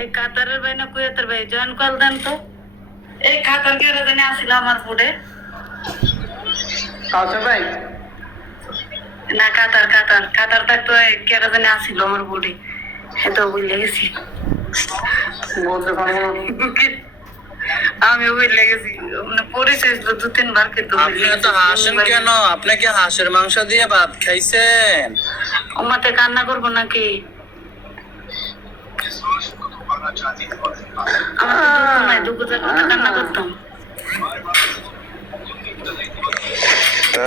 এই কাতারের ভাই না কুয়েতের ভাই জয়েন কল দেন তো। এই কাতার কে জানি আসিল আমার ফুডে। কাউসার ভাই না কাতার কাতার কাতার থাকতো কে জানি আসিল আমার ফুডে। হ্যাঁ তো বুঝলে গেছি। বলতে পারবো না। আমি বুঝলে গেছি মানে পরিচয় তো 2-3 বার কিন্তু আপনি এত হাসেন কেন? আপনি কি হাঁসের মাংস দিয়ে ভাত খাইছেন? ওমাতে কান্না করবো নাকি? আমার তো দুঃখ নাই, দুঃখ থাকলে তো কান্না করতাম।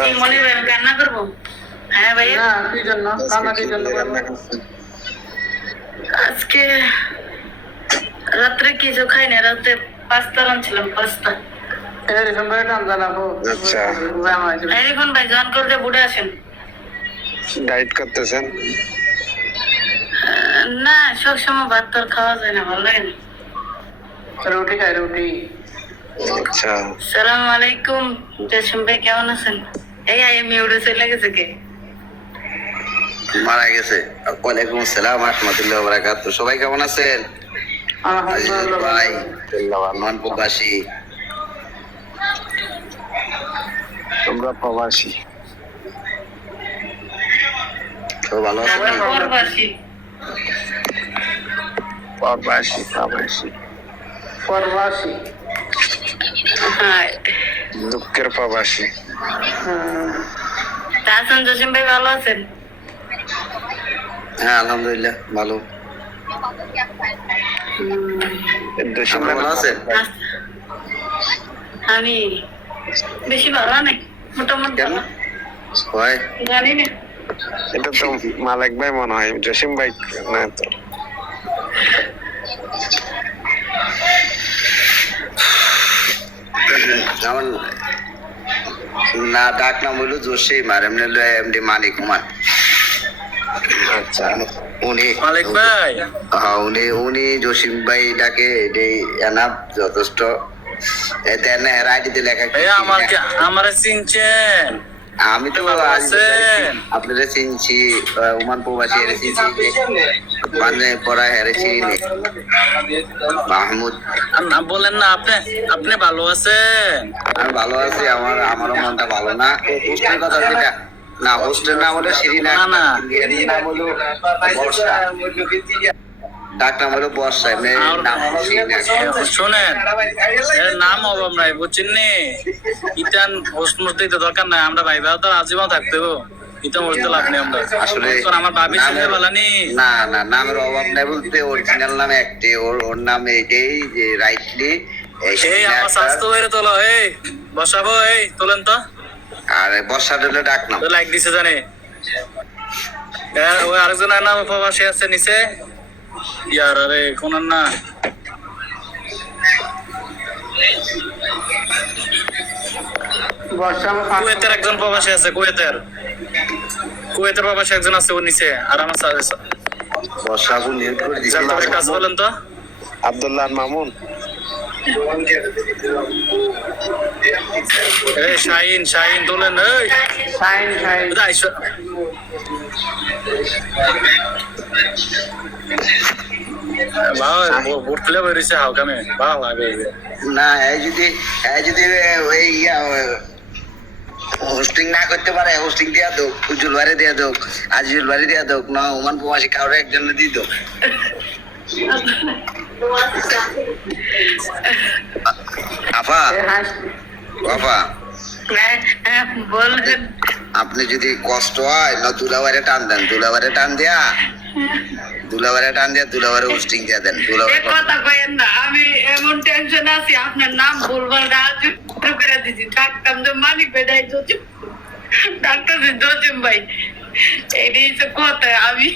এই মনে হয় আমি কান্না করবো? হ্যাঁ ভাই না কি জন্য কান্না কি জন্য করবো? আজকে রাত্রে কিছু খাই না, রাতে পাস্তা রাঁধছিলাম পাস্তা। এরকম ভাবে টান জানাবো। আচ্ছা। এখন ভাই জয়েন করতে বুড়ে আসেন। ডায়েট করতেছেন? না সবসময় ভাত তো আর খাওয়া যায় না, ভালো লাগে না। রুটি খাই রুটি। আচ্ছা। সালাম আলাইকুম জসিম ভাই, কেমন আছেন? এই আমি উড়ে চলে গেছে কে? মারা গেছে। ওয়ালাইকুম আসসালাম রাহমাতুল্লাহি ওয়া বারাকাতুহু। সবাই কেমন আছেন? আলহামদুলিল্লাহ ভাই মান প্রবাসী, তোমরা প্রবাসী? তো ভালো আছেন? পরবাসী। প্রবাসী প্রবাসী প্রবাসী। হ্যাঁ দুঃখের প্রবাসী। তা আছেন জসিম ভাই, ভালো আছেন? হ্যাঁ আলহামদুলিল্লাহ ভালো। আপনি ভালো আছেন? আমি বেশি ভালো নাই, মোটামুটি কেন? ভালো। হয় জানি না এটা তো মালিক ভাই মনে হয়, জসিম ভাই না তো। আমার না ডাক নাম হইলো জসিম, আর এমনি হলো এমডি মানিক কুমার। আচ্ছা। উনি মালিক ভাই, হ্যাঁ উনি জসিম ভাই ডাকে, এটাই এনাফ যথেষ্ট। এতে না আইডিতে লেখা কি? এই আমারে চিনছেন? আমি তো ভালো আছেন? আপনারা চিনছি, ওমান প্রবাসী হেরে চিনছি, মানে পড়া হেরে চিনি মাহমুদ। না বলেন না, আপনি ভালো আছেন? আমি ভালো আছি, আমারও মনটা ভালো না। হোস্টেল কথা যেটা না, হোস্টেল নাম হলো শিরিনা, না, না। এর নাম হলো বর্ষা, ডাক নাম হলো বর্ষা, মেয়ের নাম হলো শিরিনা। শোনেন, এর নাম অভাব নাই বুঝছেন নি? ইটান হোস্ট মরতে দিতে দরকার নাই, আমরা ভাই ভাই তো আজীবন থাকতে হবো। ইটা মরতে লাভ নেই আমরা। আসলে কারণ আমার ভাবি শুনে বলানি। না না, নামের অভাব নাই বলতে অরিজিনাল নাম একটাই, ওর নাম এইটাই যে রাইটলি এই আমার স্বাস্থ্য হয়ে তোলো, এই বসাবো, এই তোলেন তো। আর বর্ষা হলো ডাক নাম। লাইক দিছে জানে। ওই আরেকজনের নাম প্রবাসী আছে নিচে, ইয়ার আরে কোন না, বর্ষা কুয়েতের একজন প্রবাসী আছে, কুয়েতের প্রবাসী একজন আছে ওর নিচে। আর আমার বর্ষা নিয়োগ করে দিচ্ছে। জানতে কাজ বলেন তো। আব্দুল্লাহ মামুন। এই শাহিন তোলেন, এই সাইন সাইন ভোটলে বেরিয়েছে হালকামে ভালো লাগে। না যদি ওই হোস্টিং না করতে পারে, হোস্টিং দিয়া দোক, উজ্জ্বল বাড়ি দিয়া দোক, আজিজুল বাড়ি দিয়া দোক, না ওমান প্রবাসী কাউরে একজন দিয়ে দোক। আপা আপা বলবেন। আপনি যদি কষ্ট হয় না দুলাবারে টান দেন, দুলাবারে টান দিয়া দুলাবারে হোস্টিং দিয়া দেন। এ কথা কইেন না, আমি এমন টেনশন আছি, আপনার নাম ভুলভাল শুরু করে দিছি। ডাক্তার যে মানিক বেদাই জসিম, ডাক্তার জসিম ভাই, এটাই তো কথা। আমি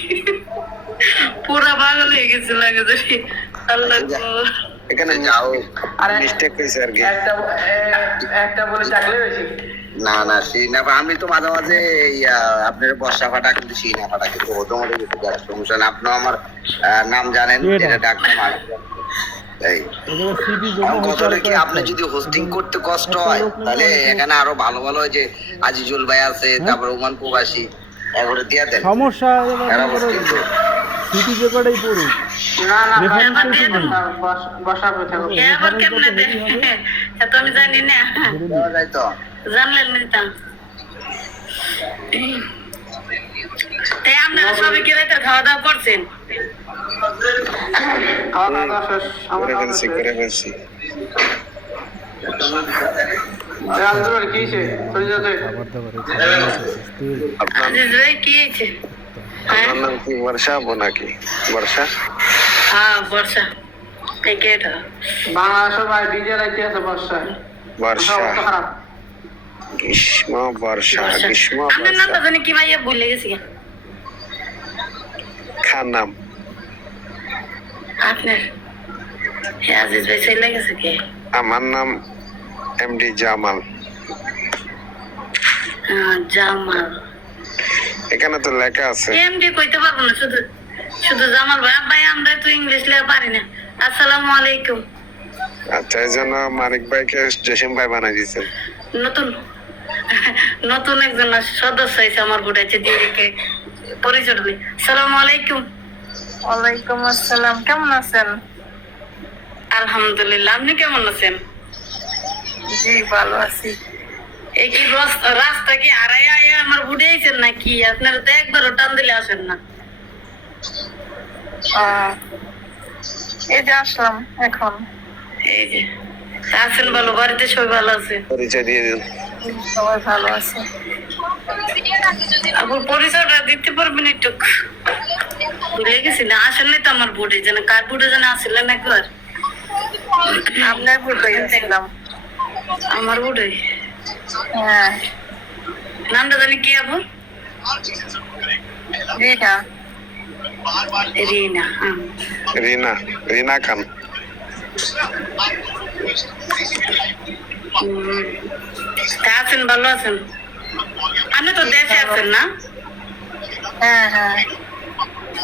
পুরা পাগল হয়ে গেছি লাগে যে আল্লাহ গো। এখানে যাও, আরে মিস্টেক হয়েছে আর কি। একটা বলে চাকলে বেশি। না না সেই না, আমি তো মাঝে মাঝে আপনার বর্ষা ফাটা কিন্তু সেই না ফাটা কিন্তু হতো মধ্যে যেতে যাওয়ার সমস্যা না। আপনিও আমার নাম জানেন, এটা ডাক নাম আর এই কথাটা কি, আপনি যদি হোস্টিং করতে কষ্ট হয় তাহলে এখানে আরো ভালো ভালো যে আজিজুল ভাই আছে, তারপর ওমান প্রবাসী এগুলো দিয়া দেন, সমস্যা এরা hosting করে। সিটি যে কটাই পড়ুক না না Reference station নেই। বসা কোথাও কে আবার কেমনে দেয় এত আমি জানি না দেওয়া যায় তো জানলেন নিতাম তাই আপনারা সবাই কি রাতে খাওয়া দাওয়া করছেন খাওয়া দাওয়া শেষ করে ফেলছি করে ফেলছি রামদুলার কি হয়েছে চলে যাচ্ছে খাবার দাবার এই খাবার আছে, তেল আপনার আজিজ ভাই কি হয়েছে আপনার নাম কি বর্ষা আবু নাকি বর্ষা হ্যাঁ বর্ষা থেকে এটা বাংলা সবাই ডিজে লাইতে আছে বর্ষায় বর্ষা অবস্থা খারাপ গ্রীষ্ম বর্ষা গ্রীষ্ম আপনার নামটা বর্ষা জানি কি ভাইয়া ভুলে গেছি খান নাম আপনার হ্যাঁ আজিজ ভাই সেই লেগেছে কে আমার নাম এমডি জামাল জামাল এখানে তো লেখা আছে এমডি কইতে পারবো না শুধু শুধু জামাল ভাই ভাই আমরা তো ইংলিশ লেখা পারি না আসসালামু আলাইকুম আচ্ছা এই জন্য মানিক ভাইকে জসিম ভাই বানাই দিয়েছেন নতুন নতুন একজন সদস্য হয়েছে আমার বুড়াইছে দিদিকে পরিচয় দিই আসসালামু আলাইকুম ওয়ালাইকুম আসসালাম, কেমন আছেন? আলহামদুলিল্লাহ আপনি কেমন আছেন জি ভালো আছি। এই কি রাস্তা কি হারাই আয়া আমার বুড়াইছেন নাকি আপনারা তো একবারও টান দিলে আসেন না আহ, এই যে আসলাম এখন। এই যে তা আছেন ভালো বাড়িতে সবাই ভালো আছে পরিচয় দিয়ে দিন সবাই ভালো আছে। আপু পরিচয়টা দিতে পারবেন একটু ভুলে গেছি না আসেন নাই তো আমার বুড়ে যেন কার বুড়ে যেন আসলেন একবার আপনার বুঝতে গেছিলাম। আমার বুড়ে হ্যাঁ, নামটা জানি কি আপু রিনা। রিনা রিনা রিনা খান তা আছেন ভালো আছেন আপনি তো দেশে আছেন না হ্যাঁ হ্যাঁ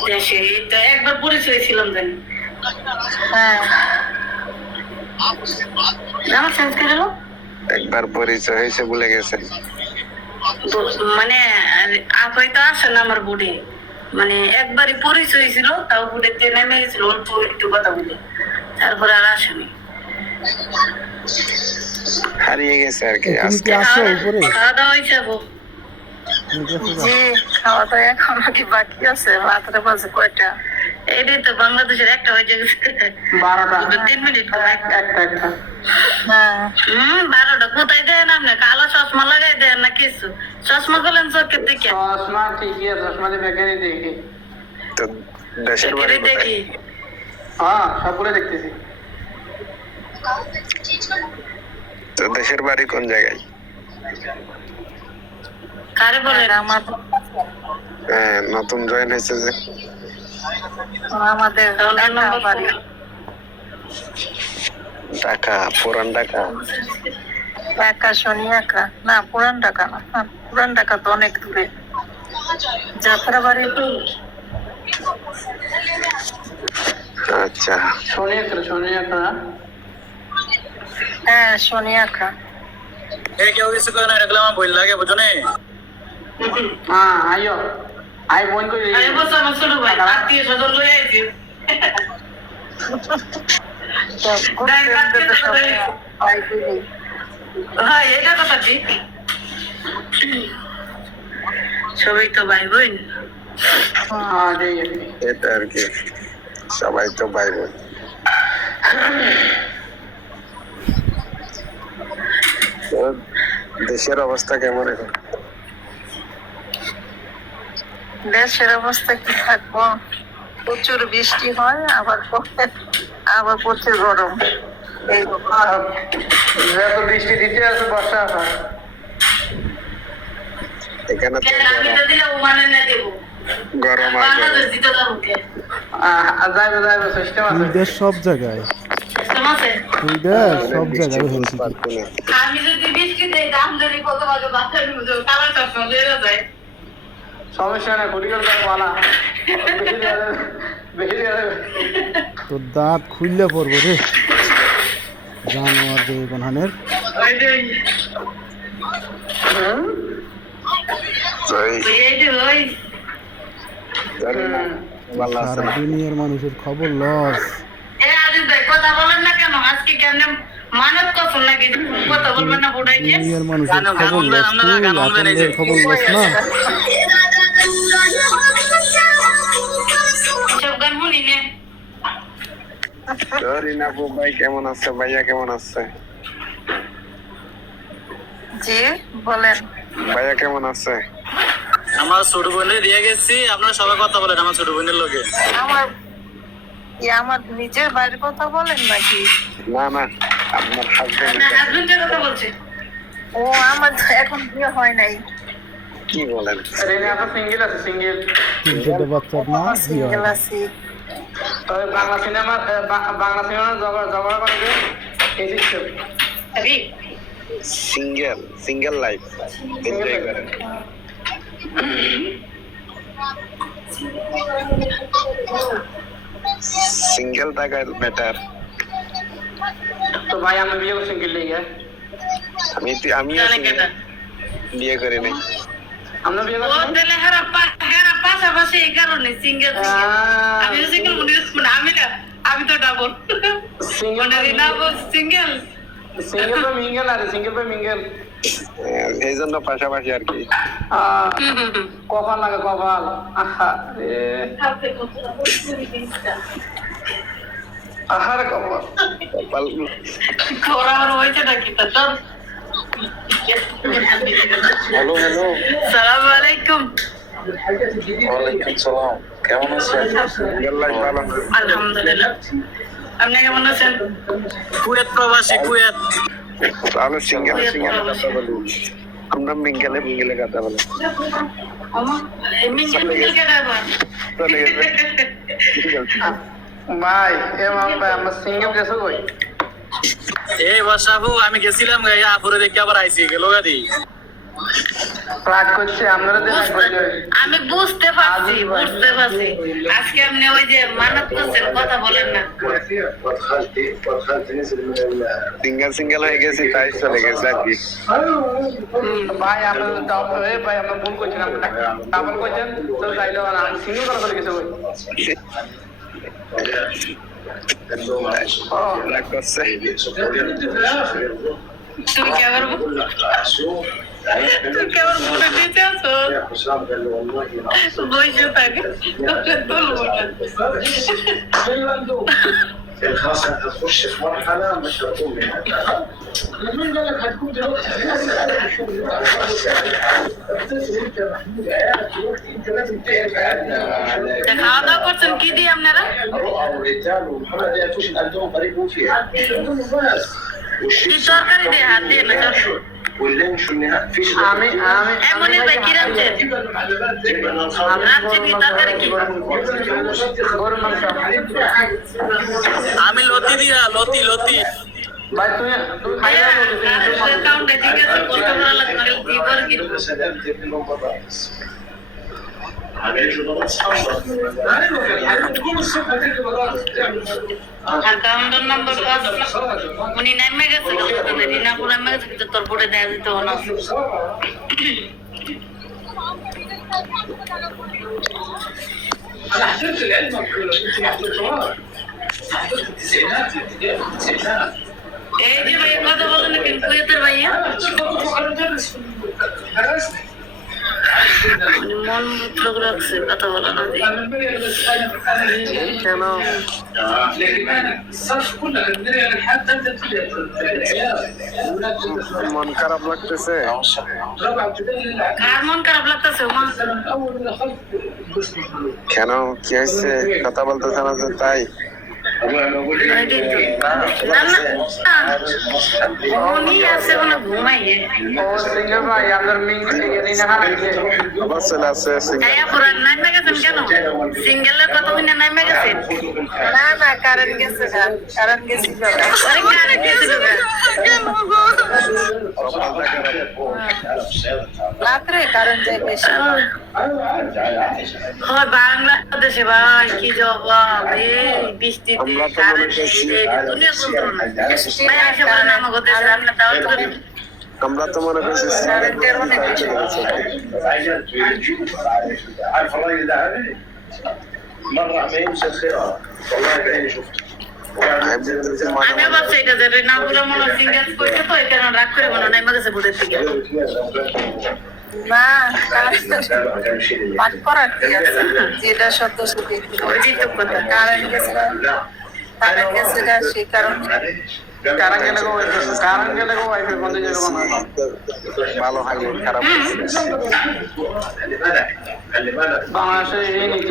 দেশে এই তো একবার পরিচয় ছিলাম জানি হ্যাঁ, আমার সংস্কার হলো একবার পরিচয় হয়েছে ভুলে গেছেন মানে আপনি তো আসেন আমার বুড়ি মানে একবারই পরিচয় ছিল তাও বুড়িতে নেমে গেছিল অল্প একটু কথা বলে তারপরে আর আসেনি হারিয়ে গেছে আর কি তুমি কি আজকে আসছো উপরে খাওয়া দাওয়া হয়েছে আপু তুমি কি আসছো? জি খাওয়া দাওয়া এখনো কি বাকি আছে? রাত্রে বাজে কয়টা? এটাই তো বাংলাদেশের একটা হয়ে গেছে 12টা 3 মিনিট করে একটা একটা হ্যাঁ, 12টা কোথায় দেন আপনি কালো চশমা লাগাই দেন না কিছু চশমা করলেন চোখের দিকে চশমা ঠিকই আছে চশমা দিয়ে বেকারি দেখি তো দেশের বাড়ি কোথায় দেখি হ্যাঁ সবগুলো দেখতেছি তো দেশের বাড়ি কোন জায়গায় কারে বলেন আমার হ্যাঁ নতুন জয়েন হয়েছে যে আমাদের ওনার ঢাকা নম্বর বাড়ি। ঢাকা পুরান ঢাকা ঢাকা শনিয়াকা না, পুরান ঢাকা না। হ্যাঁ, পুরান ঢাকা তো অনেক দূরে। যাত্রাবাড়ি আচ্ছা শনিয়াকা হ্যাঁ শনিয়াকা। এ কেউ কিছু করে না রাখলে আমার ভুল লাগে বুঝো নে হ্যাঁ আইও আই ফোন করি আরে বস আমার ছোট ভাই আত্মীয় স্বজন লই আইছি তো ঘুরতে তো সবাই ভাই দিদি। হ্যাঁ এটা কথা ঠিক সবাই তো ভাই বোন হ্যাঁ যাই এটা আর কি সবাই তো ভাই বোন তো দেশের অবস্থা কেমন এখন দেশের অবস্থা কি থাকবো, প্রচুর বৃষ্টি হয় আবার আবার প্রচুর গরম। এই যত বৃষ্টি দিতে আছে বর্ষা হয় এখানে তো আমি তো দিলে ও মানে না দেব গরম আর বাংলাদেশ দিতে যাবো কে যাইবে সিস্টেম আছে দুই দেশ সব জায়গায়, সিস্টেম আছে দুই দেশ সব বৃষ্টি জায়গায় বলতে হয়েছে। পারবো না। আমি যদি বৃষ্টি দেই দাম যদি কত ভাগে বাচ্চা নিয়ে কালার চশমা লয়ে যায় সমস্যা নেই ঘুরি করে বলা বেশি তোর দাঁত খুললে পড়বো রে জানোয়ার যে কোনহানের ওইটাই তো এই এই যে ওই জানি না, ভালো আছে সারা না দুনিয়ার মানুষের খবর লস। এ আজিজ ভাই কথা বলেন না কেন? আজকে কেমনে মানত করছেন নাকি? কথা বলবেন না বুড়াইকে? দুনিয়ার মানুষের গান খবর শুনবেন লস, আপনারা, গান শুনবেন এই যে। আপনাদের খবর লস না। সব গান শুনি নে। তো রিনা আপু ভাই কেমন আছে, ভাইয়া কেমন আছে, জি বলেন। ভাইয়া কেমন আছে? আমার ছোট বোনের দিয়ে গেছি, আপনারা সবাই কথা বলেন আমার ছোট বোনের লোকে। আমার নিজের বাড়ির কথা বলেন নাকি? না না, আপনার হাজবেন্ড না হাজবেন্ডের কথা বলছে। ও আমার তো এখন বিয়ে হয় নাই। কি বলেন? রেনে আপা সিঙ্গেল আছে, সিঙ্গেল। 3-4টা বাচ্চা না বিয়ে সিঙ্গেল হয়। আছি। তবে বাংলা সিনেমা জগড় করে দেন এই সিস্টেম। আরে সিঙ্গেল লাইফ এনজয় করেন। সিঙ্গেল থাকা বেটার। তো ভাই আমি বিয়ে করছি সিঙ্গেল লেগে। আমিও জানে কেটা? বিয়ে করি নাই। আমরা বিয়ে ও করছি তাহলে হেরা পাশাপাশি এই কারণে সিঙ্গেল। আমি সিঙ্গেল মনে মানে আমি তো ডাবল। মানে রিনা সিঙ্গেল। সিঙ্গেল বা মিঙ্গেল আরে সিঙ্গেল বা মিঙ্গেল। এই জন্য পাশাপাশি আর কি। কপাল লাগে কপাল। আহা রে আহার কপাল। কপাল। ওরা আমার হয়েছে নাকি তা তোর? Hello hello. সালাম আলাইকুম। ওয়ালাইকুম সালাম, কেমন আছেন? সিঙ্গেল লাইফ ভালো। আলহামদুলিল্লাহ। আপনি কেমন আছেন? কুয়েত প্রবাসী, কুয়েত। তাহলে সিঙ্গেল কথা বলি। আমরা মিঙ্গেলে কথা বলি। মিঙ্গেল কেটা আবার? চলে গেছে। ভাই এ ভাই আমরা সিঙ্গেল গেছো কই? এই বাসাবু আমি গেছিলাম আপুরে দেখে আবার আইসি গেল গাড়ি। রাগ করছে আপনারা দেন আমি বুঝতে পারছি। আজকে আপনি ওই যে মানত করছেন কথা বলেন না। সিঙ্গেল হয়ে গেছি তাই চলে গেছে আর কি। ভাই আপনারা ডাবল ভাই আমরা ভুল করছিলাম ডাবল করছেন তো চাইলো না আমি সিঙ্গেল কথা বলে গেছে কই? রাগ করছে। তুমি কে আবার তুমি কে আবার মনে দিতে আছো? বইসে থাকে তোকে তুলবো না। الخاصة هتخش في مرحلة مش هتقوم منها. مين قال لك هتكون دلوقتي؟ انت لازم تعرف খাওয়া দাওয়া করছেন কি দিয়ে আপনারা? رؤى والرجال ومحمد لا يفوش عندهم فريق وفيها. কি তরকারি দিয়ে হাত দিয়ে না واللانش والنهاية فيش আমি এমনই ভাই কি রাখছেন? রাখছেন কি তরকারি কি? গরুর মাংস। আমি লতি দিয়া লতি ভাই তুমি খাই দাও অ্যাকাউন্টে ঠিক আছে কত করা লাগবে দিবার কি? অ্যাকাউন্টের নাম্বার উনি নামে গেছে রিনা পুরা নামে গেছে কিন্তু তোর বোর্ডে দেয়া যেত না। انا احترت لعلمك لو كنت تحت التراب احترت التسعينات الابتدائي في التسعينات এই যে ভাই কথা বলেন না কিন্তু কুয়েতের ভাইয়া انا مدرس درست মন মুখ রাখছে কথা বলা না কেন لكن انا الصرف كله الدنيا لحد ثالثه ابتدائي মন খারাপ লাগতেছে। رابعه ابتدائي কার মন খারাপ লাগতেছে মা? اول ما دخلت قسم কেন কি হয়েছে? কথা বলতেছে না যে তাই? উনি আছে মানে ঘুমাইয়ে ও সিঙ্গেল ভাই আপনার মিঙ্গেল রিনা খান আবার চলে আসছে আয়া পুরান নামে গেছেন কেন? সিঙ্গেলের কথা শুনে নামে গেছেন? না কারণ গেছে না, কারণ গেছিল না। আরে কারে গেছিল না? রাত্রে কারণ যাই বেশি। হয় বাংলাদেশে ভাই কি জবাব এই বৃষ্টিতে আমরা তো কারেন্ট মনে করছি দুনিয়া চলতো না ভাই আসে বলেন আমাকে দেশে আমরা দাওয়াত করি আমরা তো মনে করছি কারেন্টের অনেক বেশি مرة عم يمشي الخيار والله بعيني شفته وقاعد ينزل আমি ভাবছি এটা যে নামগুলো মনে সিঙ্গেল করছে তো এই কারণে রাগ করে মনে নাই মাঝে ভোটের থেকে না পাঠ করার কি আছে যেটা সত্য সত্যি ওইটাই তো কথা কারেন্ট গেছে না, সেই কারণে কারণ গেলে ওয়াইফাই বন্ধ যেরকম ভালো হয়নি খারাপ হয়েছে। خلي بالك বাংলাদেশে এই নীতি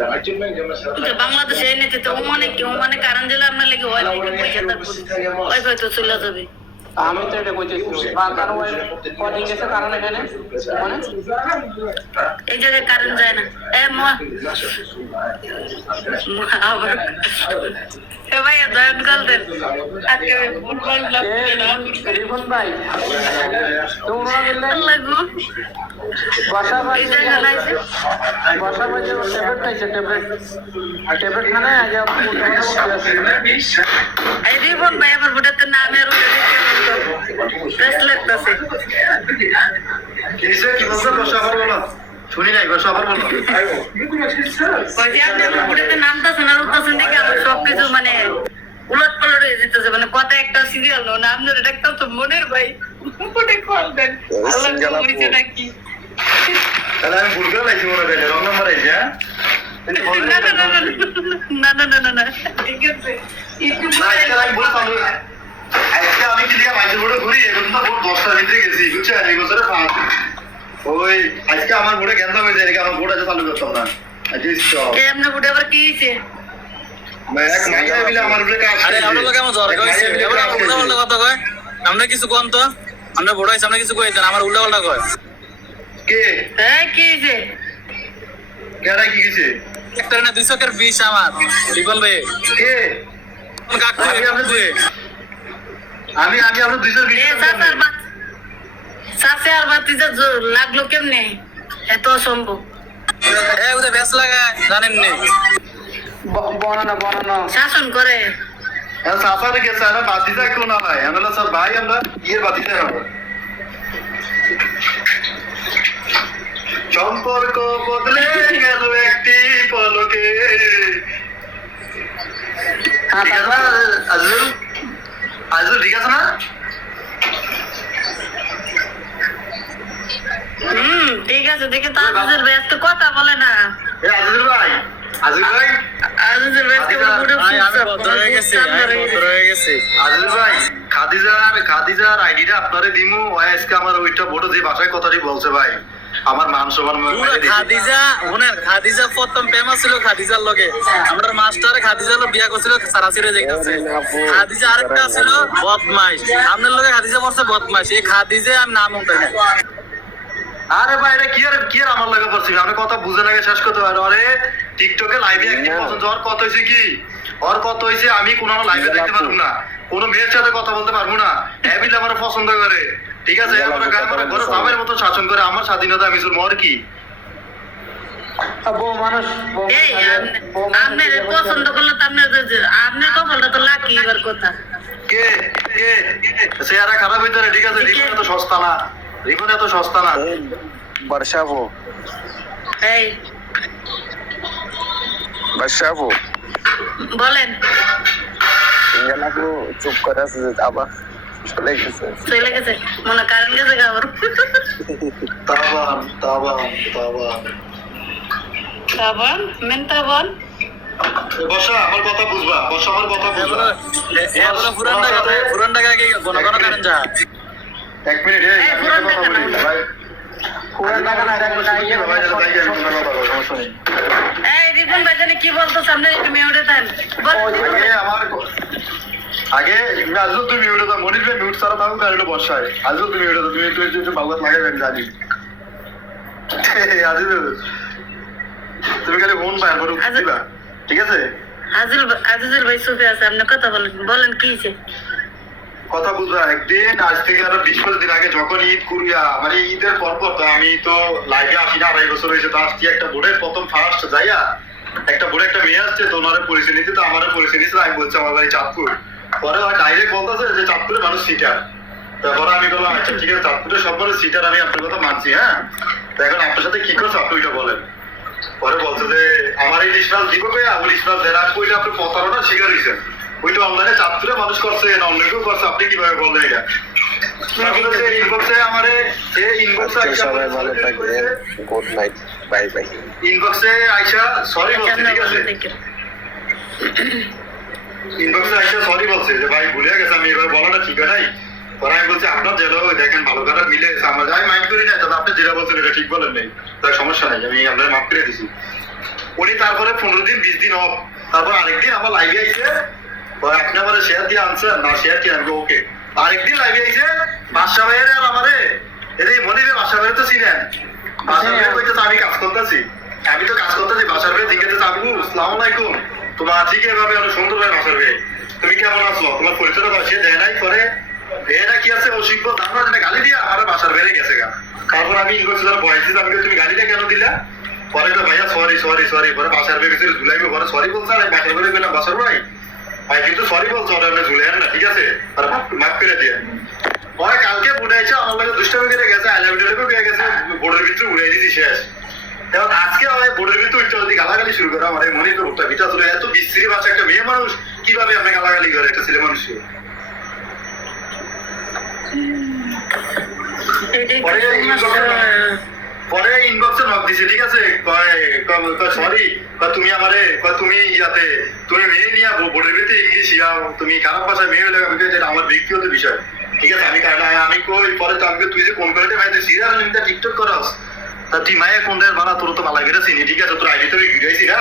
لما تجيب منجم مثلا তো বাংলাদেশে এই নীতি তো ওমানে কারণ দিলে আপনার লেগে ওয়াইফাই পয়সা তারপর ওয়াইফাই তো চলে যাবে আমি তো এটা বলতেছি কারণ ওই কদিন গেছে কারণ এখানে মানে এই জায়গায় কারেন্ট যায় না আবার ভাইয়া দয়ান করলেন আজকে ফুটবল রিপন ভাই তোমরা বললে লাগু বসা ভাই এই জায়গা লাইছে বসা ভাই যে ট্যাবলেট খাইছে ট্যাবলেট খানে আগে আপনি এই রিপন ভাই আমার বুড়াতে নামে রুটে দেখে বেস্ট লাগতেছে কিসে কি বলছো বসা পারবো না শুনি নাই বসা পারবো না কইছি আপনি আমার বুড়াতে নামতাছেন আর উঠতাছেন দেখে আমার সবকিছু মানে উলট পালট হয়ে যেতেছে মানে কথা একটা সিরিয়াল না আপনার এটা একটা তো মনের ভাই বুড়ে কল দেন আল্লাহ তো বুঝছে নাকি তাহলে আমি ভুল করে লাইছি মনে করে রং নাম্বার আইছে হ্যাঁ না ঠিক আছে আমি বলতাম আজকে আমি কি দিয়ে মাইজে বোর্ডে ঘুরি এখন তো ভোর 10টার ভিতরে গেছি বুঝছেন এই বছরে পাঁচ ওই আজকে আমার বোর্ডে জ্ঞান হয়ে যায় আমার বোর্ড আছে চালু করতাম না আজকে স্টপ আপনার বুড়ে আবার কি হয়েছে এক মাইয়া বিলে আমার বোর্ডে কাজ আরে আমরা লোক কেমন জ্বর কইছে এবার উল্টা পাল্টা কথা কয় আমরা কিছু কোন তো আমরা বড় হইছে আমরা কিছু কইতেন আমার উল্টা পাল্টা কয় কে হ্যাঁ কি হয়েছে কেডা কি গেছে একটা না 200 এর 20 আমার রিপন ভাই কে কাকু আমি আপনার 220 সাসে আর বাতিজা লাগলো কেমনে এত অসম্ভব এ ওদের বেশ লাগা জানেন নি বনানো শাসন করে সাফারে গেছে আর বাতিজা কেউ না ভাই আমরা সব ভাই আমরা ইয়ের বাতিজা আমরা সম্পর্ক বদলে গেল একটি পলকে ঠিক আছে না আজল ঠিক আছে না ঠিক আছে দেখে তো আজিজের ব্যস্ত কথা বলে না এ আজিজুল ভাই আজিজের ব্যস্ত বুড়ে ভাই আমি ভদ্র হয়ে গেছি আজিজুল ভাই খাদিজার আইডিটা আপনারে দিমু আজকে আমার ওইটা বড় যে ভাষায় কথাটি বলছে ভাই আমার মান সম্মান খাদিজা প্রথম ফেমাস ছিল খাদিজার লগে আমরা মাস্টারে খাদিজার বিয়া করছিল সারাসিরে যাইতাছে খাদিজা আরেকটা ছিল বদমাইশ আপনার লগে খাদিজা পড়ছে বদমাইশ এই খাদিজা আমি নাম উঠাই না আরে ভাই এটা কি আর আমার লাগে পড়ছি আমি কথা বুঝে লাগে শেষ করতে পারি আরে টিকটকে লাইভে একদিন পছন্দ ওর কত হয়েছে কি ওর কত হয়েছে আমি কোনো লাইভে দেখতে পারবো না কোনো মেয়ের সাথে কথা বলতে পারবো না এবিল আমার পছন্দ করে ঠিক আছে আমরা ঘরে বাবার মতো শাসন করে আমার স্বাধীনতা আমি মর কি বউ মানুষ এই আপনার পছন্দ করলে তো আপনার কপালটা তো লাকি এবার কথা কে চেহারা খারাপ হইতে ঠিক আছে রিপন এত সস্তা না রিপন এত সস্তা না বর্ষাবো এই বর্ষাবো বলেন ইংলাকো চুপ করে আছে আবার চলে গেছে মনে কারণ গেছে খাবার তাবান মেন তাবান বসা আমার কথা বুঝবা বসা আমার কথা বুঝবা এগুলো পুরান টাকা কি কোন কারণ যা এক মিনিট এই পুরান টাকা না। ভাই পুরান টাকা না এই রিপন ভাই জানি কি বলতো সামনে একটু মেউটে দেন বল আগে আজও তুমি মিউট দাও মনির ভাই মিউট ছাড়া থাকুক আর এটা বর্ষায় আজও তুমি মিউট দাও তুমি একটু বাগত লাগাই আমি জানি আজিজ তুমি খালি ফোন পায় আর দিবা ঠিক আছে আজিজুল ভাই সুফে আছে আপনি কথা বলেন কি হয়েছে কথা বুঝবা একদিন আজ থেকে আরো 20-25 দিন আগে যখন ঈদ করিয়া মানে ঈদের পর তো আমি তো লাইভে আসি না 2.5 বছর হয়েছে তো আসছি একটা বোর্ডের প্রথম ফার্স্ট যাইয়া একটা বোর্ডে একটা মেয়ে আসছে তো ওনারে পরিচয় নিতে তো আমারও পরিচয় নিচ্ছে আমি বলছি আমার বাড়ি চাঁদপুর পরে ডাইরেক্ট বলতেছে যে চাঁদপুরের মানুষ সিটার তারপরে আমি বললাম আচ্ছা ঠিক আছে চাঁদপুরের সব মানুষ সিটার আমি আপনার কথা মানছি হ্যাঁ তো এখন আপনার সাথে কি করছো আপনি ওইটা বলেন পরে বলছে যে আমার এই লিস্টমাল দিব ভাইয়া ওই লিস্টমাল দেন আর কইলে আপনি প্রতারণার শিকার হয়েছেন ওইটা অনলাইনে চাপ তুলে মানুষ করছে না অন্য কেউ করছে আপনি কিভাবে বললেন এটা ইনবক্সে আমারে ইনবক্সে সবাই ভালো থাকবেন গুড নাইট বাই বাই ইনবক্সে আইসা সরি বলছে ঠিক আছে ইনবক্সে আইসা সরি বলছে যে ভাই ভুলে গেছে আমি এবার বলাটা ঠিক নাই পরে আমি বলছি আপনার জেলো দেখেন ভালো খারাপ মিলে গেছে আমার আমি মাইন্ড করি না তবে আপনি যেটা বলছেন এটা ঠিক বলেন নাই তার সমস্যা নাই আমি আপনার মাফ করে দিছি উনি তারপরে 15 দিন 20 দিন অফ তারপর আরেকদিন আমার লাইভে আইছে আপনি আমার শেয়ার দিয়ে আনছেন না শেয়ার কি আনবো ওকে আরেকদিন লাইভে আইছে বাদশা ভাইয়ের আর আমারে এই মনিরে বাদশা ভাইয়ের তো চিনেন বাদশা ভাইয়ের কইতেছে আমি কাজ করতেছি আমি তো কাজ করতেছি বাসার ভাই জিজ্ঞেস আবু আসসালামু আলাইকুম তোমার ঠিক এভাবে অনেক সুন্দর ভাই বাসার ভাই তুমি কেমন আছো তোমার পরিচয় সে দেয় নাই করে এরা কি আছে অসিদ্ধ তারপর গালি দিয়ে আমার বাসার বেড়ে গেছে গা তারপর আমি ইনবক্সে যারা বয়সি আমি তুমি গালিটা কেন দিলা পরে ভাইয়া সরি সরি সরি পরে বাসার বেড়ে গেছে ঝুলাইবে পরে সরি বলছে আর বাসার বেড়ে গেলাম বাসার ভাই ভাই কিন্তু সরি বলছো ওরা আপনি ঝুলে না ঠিক আছে আর মাফ করে দিয়ে পরে কালকে বুড়াইছে আমার লাগে দুষ্টামি করে গেছে আইলাভিডিও পেয়ে গেছে বোর্ডের ভিতরে উড়াই দিয়েছি শেষ এবং আজকে আমার বোর্ডের ভিতরে উঠতে যদি গালাগালি শুরু করে আমার মনে তো ভোটটা ভিটা তুলে এত বিশ্রী বাচ্চা একটা মেয়ে মানুষ কিভাবে আপনি গালাগালি করে একটা ছেলে মানুষ পরে ইনবক্সে নক দিছে ঠিক আছে সরি তুমি আমারে তুমি ইয়াতে তুমি মেয়ে নিয়ে বোর্ডের ভিতরে গিয়েছি তুমি খারাপ ভাষায় মেয়ে হলে যেটা আমার ব্যক্তিগত বিষয় ঠিক আছে আমি কারণ আমি কই পরে তো আমাকে তুই যে কোন করে ভাই তুই সিরিয়াল লিঙ্কটা টিকটক করস তা তুই মায়ের কোন দেশ বানা তোর তো ভালো করে চিনি ঠিক আছে তোর আইডি তো ঘুরাইছি না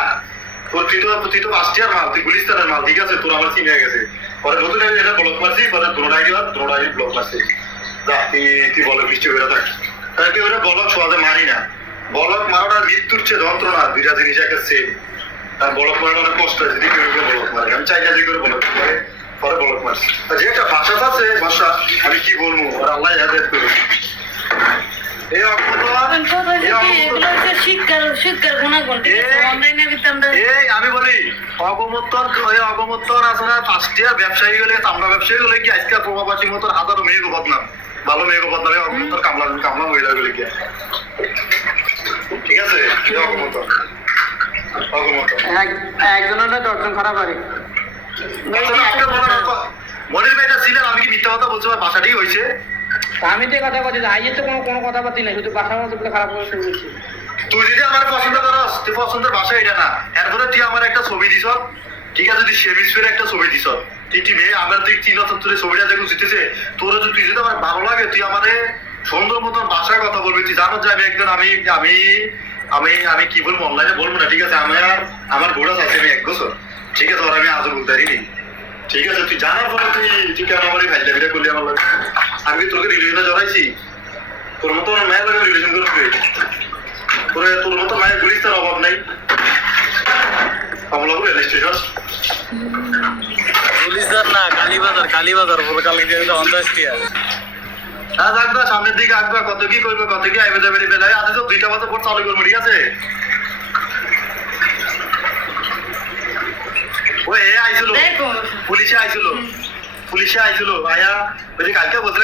তোর তুই তো ফার্স্ট ইয়ার মাল তুই গুলিস্তানের মাল ঠিক আছে তোর আমার চিনে গেছে পরে নতুন আমি এটা ব্লক মারছি পরে তোর আইডি ব্লক মারছি যা তুই বলো মিষ্টি করে থাক তাকে ওরা বলক সহজে মারি না বলক মারাটা মৃত্যুর চেয়ে যন্ত্রণা দুইটা জিনিস একটা সেম আর বলক মারাটা অনেক কষ্ট আছে দিকে বলক মারে আমি চাই না যে করে বলক মারে পরে বলক মারছি যে একটা ভাষা আছে ভাষা আমি কি বলবো আর আল্লাহ হেদায়েত করে এই আমি বলি অগমত্তর আসলে ফার্স্ট ইয়ার ব্যবসায়ী হলে চামড়া ব্যবসায়ী হলে কি আজকে প্রভাবাসীর মতন হাজারো মেয়ে বদনাম ভালো মেয়ে বদনামে অগমত্তর কামলা মহিলা গুলি কি ঠিক আছে অগমত্তর একজনের না 10 জন খারাপ পারে মনির ভাইটা ছিলেন আমি কি মিথ্যা কথা বলছি বাসাটাই হয়েছে আমি তো কথা বলছি আইয়ে তো কোনো কথাবার্তা নাই শুধু বাসা মতো খারাপ করে শুরু করছি তুই যদি আমার পছন্দ করস তুই পছন্দের ভাষা এটা না এরপরে তুই আমার একটা ছবি দিস ঠিক আছে তুই সেমিস্টারে একটা ছবি দিস তুই মেয়ে আমার তুই 3 বছর ধরে ছবিটা দেখুন জিতেছে তোর তুই যদি আমার ভালো লাগে তুই আমারে সুন্দর মতন ভাষায় কথা বলবি তুই জানো যে আমি একজন আমি কি বলবো অনলাইনে বলবো না ঠিক আছে আমার ঘোড়া আছে আমি 1 বছর ঠিক আছে ওর আমি আজও বলতে পারিনি ঠিক আছে তুই জানার পরে তুই কেন আমার এই ভাইটা করলি আমার লাগে আমি কি তোকে রিলেশনে জড়াইছি তোর মতো মায়ের লাগে রিলেশন করবি তোর মতো মায়ের গুলিস্তার অভাব নাই কমলাপুর রেল স্টেশন পুলিশদার না কালীবাজার পুরো কালকে অন্তস্টিয়া হ্যাঁ থাকবা সামনের দিকে আসবা কত কি করবে কত কি আইবে যাবে বেলায় আজ তো 2টা বছর পর চালু করবো ঠিক আছে ওই আইছিল পুলিশে আইছিল আয়া ওই কালকে বলছিল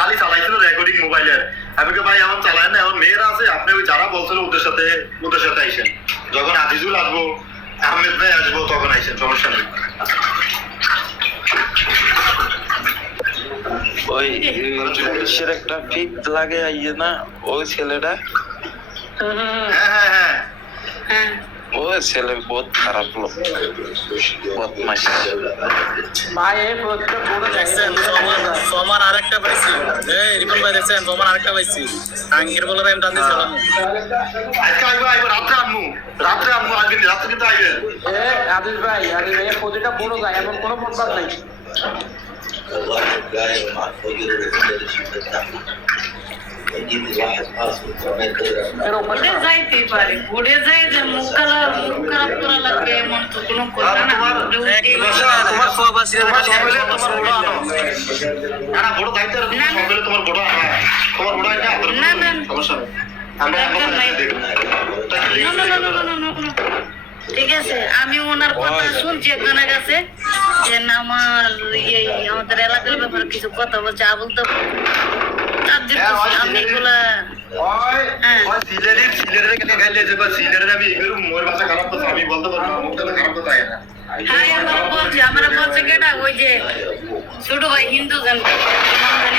গালি চালাইছিল রেকর্ডিং মোবাইলের আমি ভাই এখন চালায় না এখন মেয়েরা আছে আপনি ওই যারা বলছিল ওদের সাথে আইসেন যখন আজিজুল আসবো আহমেদ ভাই আসবো তখন আইসেন সমস্যা নেই ওই পুলিশের একটা ফিট লাগে আইয়ে না ওই ছেলেটা হ্যাঁ ওই ছেলে বহুত খারাপ লোক বদমাশ ভাই এই প্রত্যেক বড় দেখছেন সোমার আরেকটা পাইছি রিপন ভাই দেখছেন সোমার আরেকটা পাইছি আঙ্কের বলে আমি টান দিছিলাম আজকে আইবো রাত্রে আনবো আজকে রাত্রে কিন্তু আইবেন আদিল ভাই এই প্রতিটা বড় যায় এমন কোনো প্রভাব নাই যাইতেই পারে ঘুরে যায় যে মুখ খারাপ করা লাগবে এমন তো কোনো কথা না তোমার সবাসীরা তোমার বড় দায়িত্ব তোমার বড় না সমস্যা নেই ঠিক আছে আমি ওনার কথা শুনছি একজনের কাছে দেখেন আমার আমাদের এলাকার ব্যাপারে কিছু কথা বলছে আবুল তো তার জন্য আমি এগুলা হ্যাঁ। সিলেটের কেন খাইলে যে সিলেটের আমি এগুলো মোর ভাষা খারাপ কথা আমি বলতে পারবো না মুখটা তো খারাপ কথা না হ্যাঁ আমরা বলছে কেটা ওই যে ছোট ভাই হিন্দু জানতে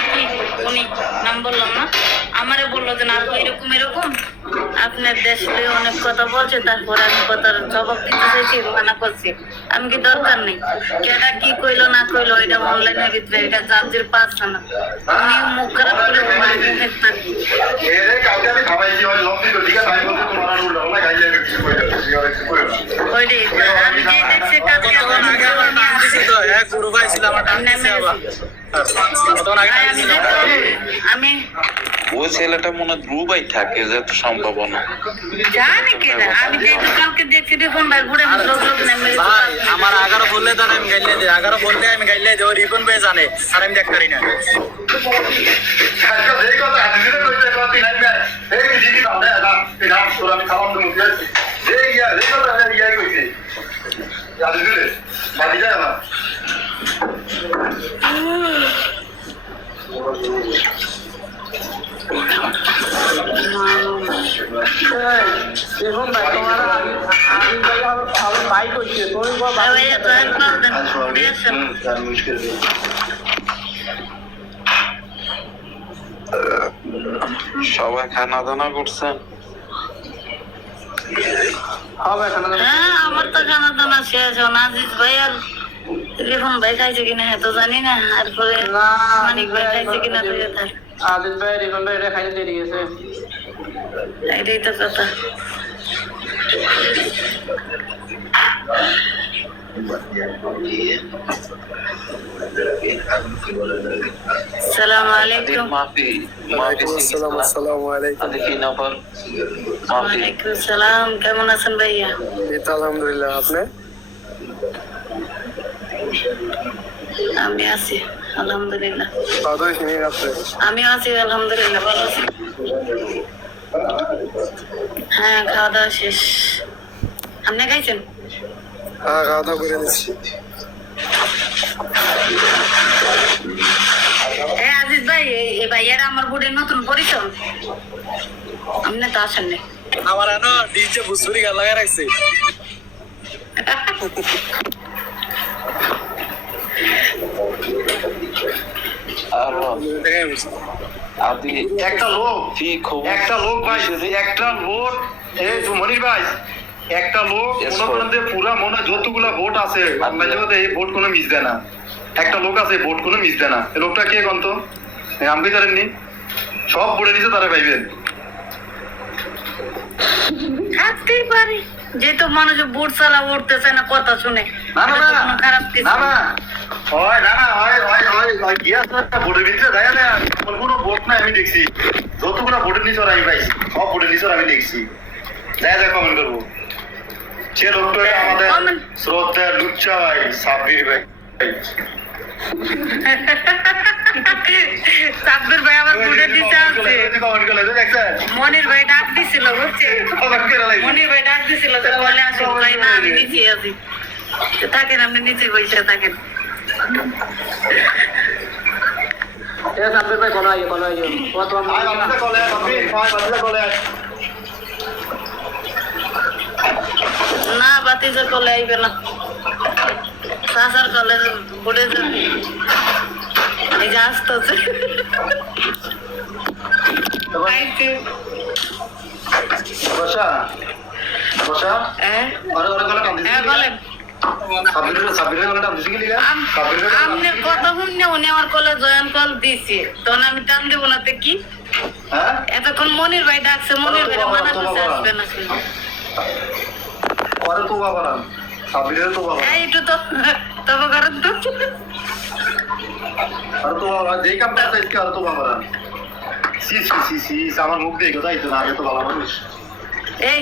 কি উনি নাম বললাম না আমারে বললো যে না এরকম এরকম আপনার দেশে অনেক কথা বলছে তারপরে আমি কথার জবাব দিতে চাইছি মানা করছি আমি কি দরকার নেই কেটা কি কইলো না কইলো এটা অনলাইনের ভিতরে এটা জাজের পাস না উনি মুখ খারাপ করে মুখের থাকবে এরে কালকে আমি খাওয়াইছি ওই লম্বি তো ঠিক আছে আমি বলতে তোমার আর উল্টা না গাইলে কিছু কইলো কিছু কইলো ওইটাই আমি যে দেখছি কালকে কতক্ষণ আগে আমার নাম দিছি তো এক গুরু ভাই ছিল আমার নাম দিছে আবার কতক্ষণ আগে নাম দিছি আমি ওই ছেলেটা মনে হয় দুবাই থাকে যে তো সম্ভাবনা জানি কেনা আমি যে কালকে দেখছি দেখুন ভাই ঘুরে লোক নেমে ভাই আমার 11 বললে তো আমি গাইলে দিই 11 বললে আমি গাইলে দিই ও রিপন ভাই জানে আর আমি দেখতে পারি না আজকে যেই কথা আজকে কইতে কথা নাই ভাই এই জিনি না না এটা তোর আমি খাওয়াম তো মুখে এই ইয়া এই কথা ইয়া কইছে আজকে বাড়ি যায় না দেখুন ভাই তোমার আমি ভাই করছে তুমি ভাই জয়েন কর দেন দিয়েছেন সবাই খানা দানা করছেন হবে এখানে হ্যাঁ আমার তো জানা তো না শেষ নাজিজ ভাই আর রিপন ভাই খাইছে কিনা হ্যাঁ তো জানি না আর পরে না, মানিক ভাই খাইছে কিনা তো থাক আদিত ভাই রিপন ভাই এটা খাইতে দেরি গেছে এটাই তো কথা আসসালামু আলাইকুম মাফি মাফি আসসালামু আলাইকুম দেখি না পর মাফি ওয়ালাইকুম সালাম কেমন আছেন ভাইয়া এই তো আলহামদুলিল্লাহ আপনি আমি আছি আলহামদুলিল্লাহ কত শুনি আপনি আমি আছি আলহামদুলিল্লাহ ভালো আছি হ্যাঁ খাওয়া দাওয়া শেষ আপনি খাইছেন হ্যাঁ খাওয়া দাওয়া করে নিচ্ছি আজিজ ভাই এই ভাইয়ারা আমার বোর্ডের নতুন পরিচয় আপনি তো আসেন নাই আমার এনো ডিজে বুসুরি গা লাগা রাখছে আর আদি একটা লোক কি খবর একটা লোক ভাই একটা লোক এই মনির ভাই একটা লোক Yes, মনে করেন sir. যে পুরা মনে হয় যতগুলা ভোট আছে মাঝে মধ্যে এই ভোট কোনো মিস দেয় না একটা লোক আছে ভোট কোনো মিস দেয় না এই লোকটা কে কন্ত আমি জানেননি সব ভোটে নিচে তারা পাইবেন থাকতেই পারে যেহেতু মানুষ ভোট চালা উঠতেছে না কথা শুনে না না এটা তো না কোনো খারাপ কিছু না না। না হয় না না হয় গিয়াস না ভোটের ভিতরে দেয় না এমন কোনো ভোট না আমি দেখছি যতগুলা ভোটের নিচে আমি পাইছি সব ভোটের নিচে আমি দেখছি দেখা যাক কমেন্ট করবো সে লোকটা আমাদের Comment. শ্রদ্ধা লুচ্চা ভাই সাব্বির ভাই সাব্বির ভাই আমার ভোটে দিতে আসছে কমেন্ট করলে দেখছেন মনির ভাই ডাক দিছিল বুঝছে কমেন্ট করে লাগছে মনির ভাই ডাক দিছিল যে বলে আসুন ভাই না আমি নিচে আছি তো থাকেন আপনি নিচে বসে থাকেন এ সাব্বির ভাই কোন আইয়ে কত আয় বাচ্চা কলে সাব্বির আয় বাচ্চা কলে না বাতিজা কলে আইবে না সাসার কলে ভোটে যাবে এই যে আসতেছে বসা বসা হ্যাঁ আরে ওরে কলে কাম হ্যাঁ বলেন সাব্বিরের কলে কাম দিছি কি লিগা সাব্বিরের আপনার কথা শুনে উনি আমার কলে জয়েন কল দিছে তখন আমি টান দেবো না তো কি হ্যাঁ এতক্ষণ মনির ভাই ডাকছে মনির ভাই মানা করছে আসবে না শুনে ওরে তো বাবা না সাব্বিরের তো বাবা এই একটু তো তবে করেন তো আরে তো বাবা যেই কাম করতে ইসকে আরে তো বাবা না সি আমার মুখ দিয়ে কোথায় তো না আরে তো ভালো মানুষ এই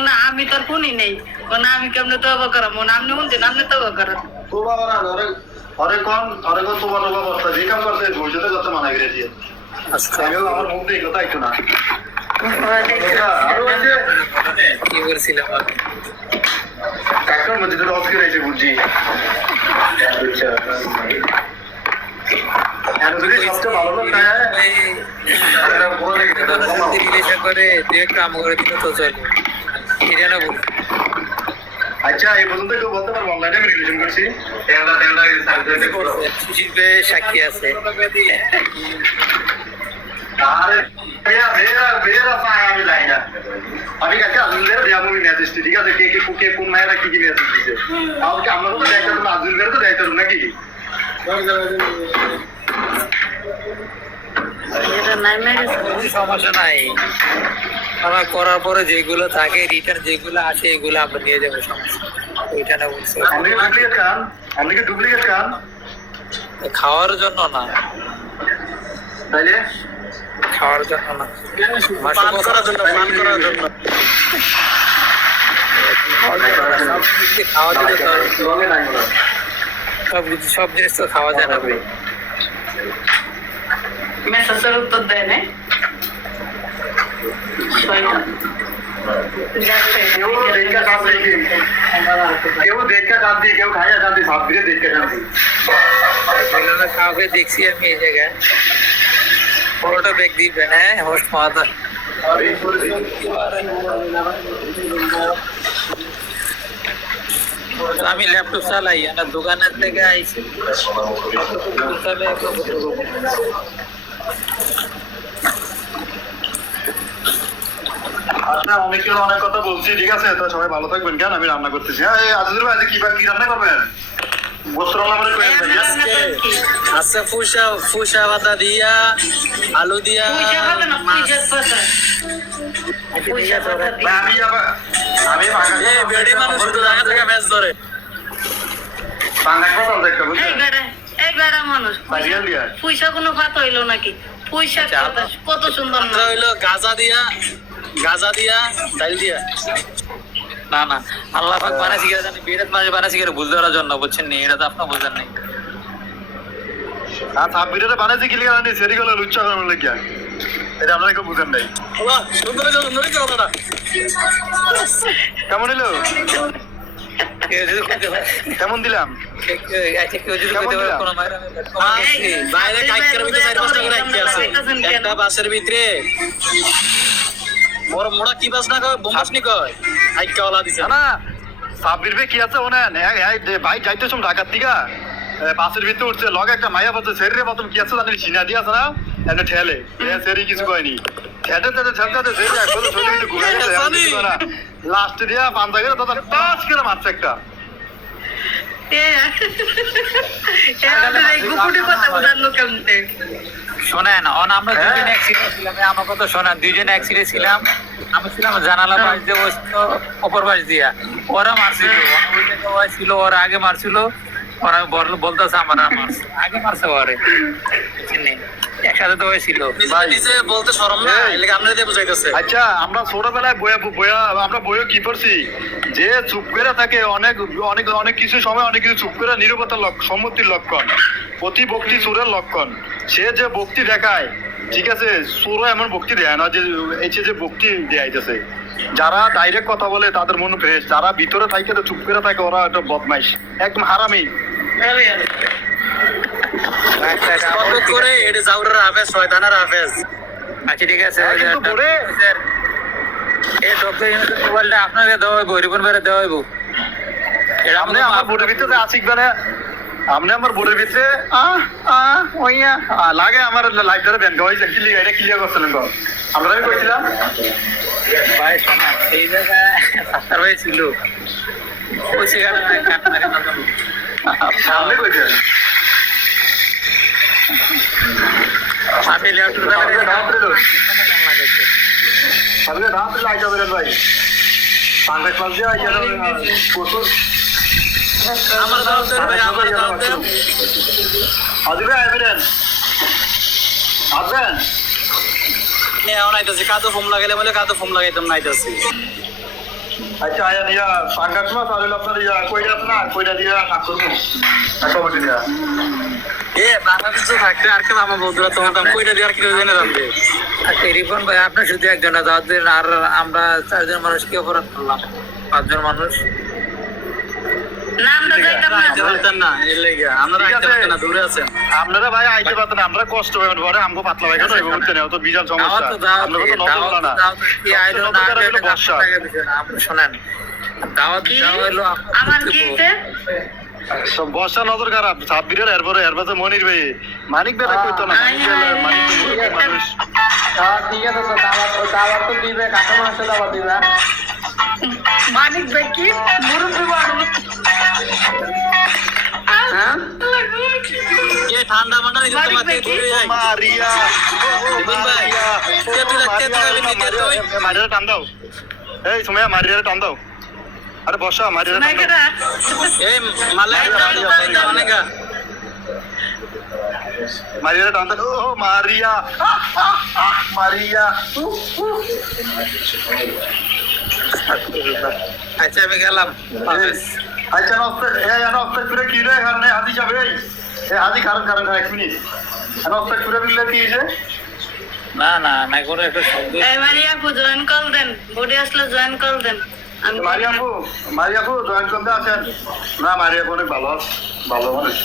না আমি তোর শুনি নেই না আমি কেমনে তবা করাম আপনি শুনছেন আপনি তবা করেন তো বাবা না আরে কোন তো বাবা বাবা যেই কাম করতে ভবিষ্যতে করতে মানা করে দিয়ে আমিও আমার মুখ দিয়ে কোথায় তো না আরো আছে কি করছিলাম কাকার মধ্যে তো অস্কার এসে বুঝছি কোনো সত্যি রিলেশন করে যে কাম করে দিলে তো চলে এটা না বল আচ্ছা এই পর্যন্ত কেউ বলতে পারবো অনলাইনে আমি রিলেশন করছি সুশীল ভাই সাক্ষী আছে আরে মেয়েরা পায় আমি যাই না আমি কাছে আজুলের দেয়া মুভি মেসেজ ঠিক আছে কে কোন মেয়েরা কি মেসেজ দিছে আমাকে আমরা তো দেখতে পারবো আজুলের তো দেখতে পারবো নাকি এটা নাই মেরেছে কোনো সমস্যা নাই আমার করার পরে যেগুলো থাকে রিটার্ন যেগুলো আসে এগুলো আমরা নিয়ে যাবো সমস্যা ওইটা না বলছে আপনি কি ডুপ্লিকেট খান খাওয়ার জন্য না তাইলে খাওয়ার জন্য না পান করার জন্য খাওয়া দিলে সব জিনিস তো খাওয়া যায় না ভাই মেসেজের উত্তর দেয় না কেউ দেখা জানতি কেউ খাইয়া জানতি সাবধানে দেখে জানতি কাউকে দেখছি আমি এই জায়গায় বড়টা ব্যাগ দিবেন হ্যাঁ হোস্ট মাদার আমি ল্যাপটপ চালাই আমার দোকানের থেকে আইছি আচ্ছা অনেকের অনেক কথা বলছি ঠিক আছে তো সবাই ভালো থাকবেন কেন আমি রান্না করতেছি হ্যাঁ আজিজুল ভাই কি রান্না করবেন গোস্ত রান্না করে আচ্ছা ফুসা পাতা দিয়া আলু দিয়া আমি বেড়ি মানুষ জায়গা থেকে ম্যাচ ধরে বাংলা কথা দেখতে বুঝছেন এই বেড়া মানুষ সাইকেল দিয়া পয়সা কোনো ভাত হইলো নাকি পয়সা কত সুন্দর না হইলো গাজা দিয়া ডাল দিয়া না না আল্লাহ পাক বানাইছি কি জানি বেরাত মাঝে বানাইছি কি বুঝতে পারার জন্য বুঝছেন নি এটা তো আপনি বুঝেন নাই আর সাববিরে বানাইছি কি লিখা জানি সেরি গলে লুচ্চা করার লাগিয়া এটা আপনারা কেউ বুঝেন নাই বাবা সুন্দর দাদা কেমন হলো কেমন দিলাম বাইরে কাইকের ভিতরে 4-5টা করে রাখতে আছে একটা বাসের ভিতরে বড় মোড়া কি বাস না কয় বোমাস নি কয় আইকা ওলা দিছে না সাববির কি আছে ওনেন ভাই যাইতেছম ঢাকার থেকে বাসের ভিতরে উঠছে লগে একটা মাইয়া বলছে শরীরে প্রথম কি আছে জানি সিনা দিয়ে আছে না একটা ঠেলে সেরি কিছু কয়নি লাস্ট দিয়া পান্তা করে দাদা টাচ করে মারছে একটা শোনেন আমরা দুজন অ্যাক্সিডেন্ট ছিলাম আমার কথা শোনেন দুজন অ্যাক্সিডেন্ট ছিলাম আমি ছিলাম জানালা পাশ দিয়ে বসতো অপর পাশ দিয়া ওরা মারছিল ওই ছিল ওরা আগে মারছিল ওরা বলতেছে আমার মারছে আগে মারছে ওরে একসাথে তো হয়েছিল বলতে শরম না আপনাদের বুঝাইতেছে আচ্ছা আমরা ছোটবেলায় আমরা বইও কি পড়ছি যে চুপ করে থাকে অনেক অনেক অনেক কিছু সময় অনেক কিছু চুপ করে নীরবতার সম্মতির লক্ষণ প্রতিভক্তি সুরের লক্ষণ সে যে ভক্তি দেখায় ঠিক আছে সুরও এমন ভক্তি দেয় না যে এই যে ভক্তি দেয়াইতেছে যারা ডাইরেক্ট কথা বলে তাদের মনে ফ্রেশ যারা ভিতরে থাকে তো চুপ করে থাকে ওরা একটা বদমাইশ একদম হারামি করে এটা জাউরের হাফেজ শয়তানের হাফেজ আচ্ছা ঠিক আছে এই ডক্টর ইউনিভার্সিটি মোবাইলটা আপনাকে দেওয়া হইব রিপন বেড়ে দেওয়া হইব এটা আপনি আমার বোর্ডের ভিতরে আসিক মানে আপনি আমার বোর্ডের ভিতরে লাগে আমার লাইব্রেরি ব্যাংক হয়েছে ক্লিয়ার এটা ক্লিয়ার করছিলেন তো আমরা আমি কইছিলাম ভাই শোনা এই জায়গায় সাস্তার হয়েছিল ওই সামনে কইছেন আমি ল্যাপটপ আপনি রাত্রে লাইট হবে ভাই পাঁচ ক্লাস দিয়ে প্রচুর আমার দাওয়াত ভাই আমার দাওয়াত দেন আসবে আসবেন আসবেন নাইতেছি কাদো ফোম লাগাইলে বলে কাদো ফোম লাগাইতাম নাইতেছি আচ্ছা আয়া নিয়া পাঙ্গাস মাছ আর আপনার কইরা আছে না কইরা দিয়া কাজ করবো কমিটি দিয়া বাংলাদেশে থাকতে আর কেউ আমার বন্ধুরা তোমার দাম কইটা দিয়ে আর কি জেনে জানবে আচ্ছা রিপন ভাই আপনার শুধু একজন দাওয়াত দেন আর আমরা 4 জন মানুষ কি অপরাধ করলাম 5 জন মানুষ না আমরা যাইতাম না। ঠিক আছে। আপনারা ভাই আইতে পারতেন, আমরা কষ্ট পাবেন পরে আমগো পাতলা ভাই কেন বুঝছেন, তো বিশাল সমস্যা। আপনারা তো নজর হলো না। বর্ষা শোনেন, দাওয়াত দেওয়া হলো আমার কি হইছে? বর্ষা নজর খারাপ সাব্বিরের এরপরে মনির ভাই মানিক বেলা কইতো না, মানিক তো মুরব্বী মানুষ। ঠিক আছে তো দাওয়াত তো দিবে, কাকা মাসে দাওয়াত দিবে। মানিক ভাই কি মুরব্বি মানুষ। হ্যাঁ ঠান্ডা মান্ডা মানিক ভাই কি? মারিয়া মারিয়া টান দাও, এই সুমাইয়া মারিয়া টান দাও। আরে বর্ষা মারিয়া টান দাও। নাইকেরা মারিয়া টান দাও। ও মারিয়া মারিয়া। আচ্ছা আমি গেলাম। আচ্ছা নস্তে করে কি রে এখানে হাজি যাবে, এই হাজি কারণ 1 মিনিট নস্তে করে দিলে কি হয়েছে? না না না করে একটা শব্দ এই মারিয়া আপু জয়েন কল দেন, বডি আসলে জয়েন কল দেন। আমি মারিয়াপু জয়েন করতে আছেন না? মারিয়াপু অনেক ভালো ভালো মানুষ,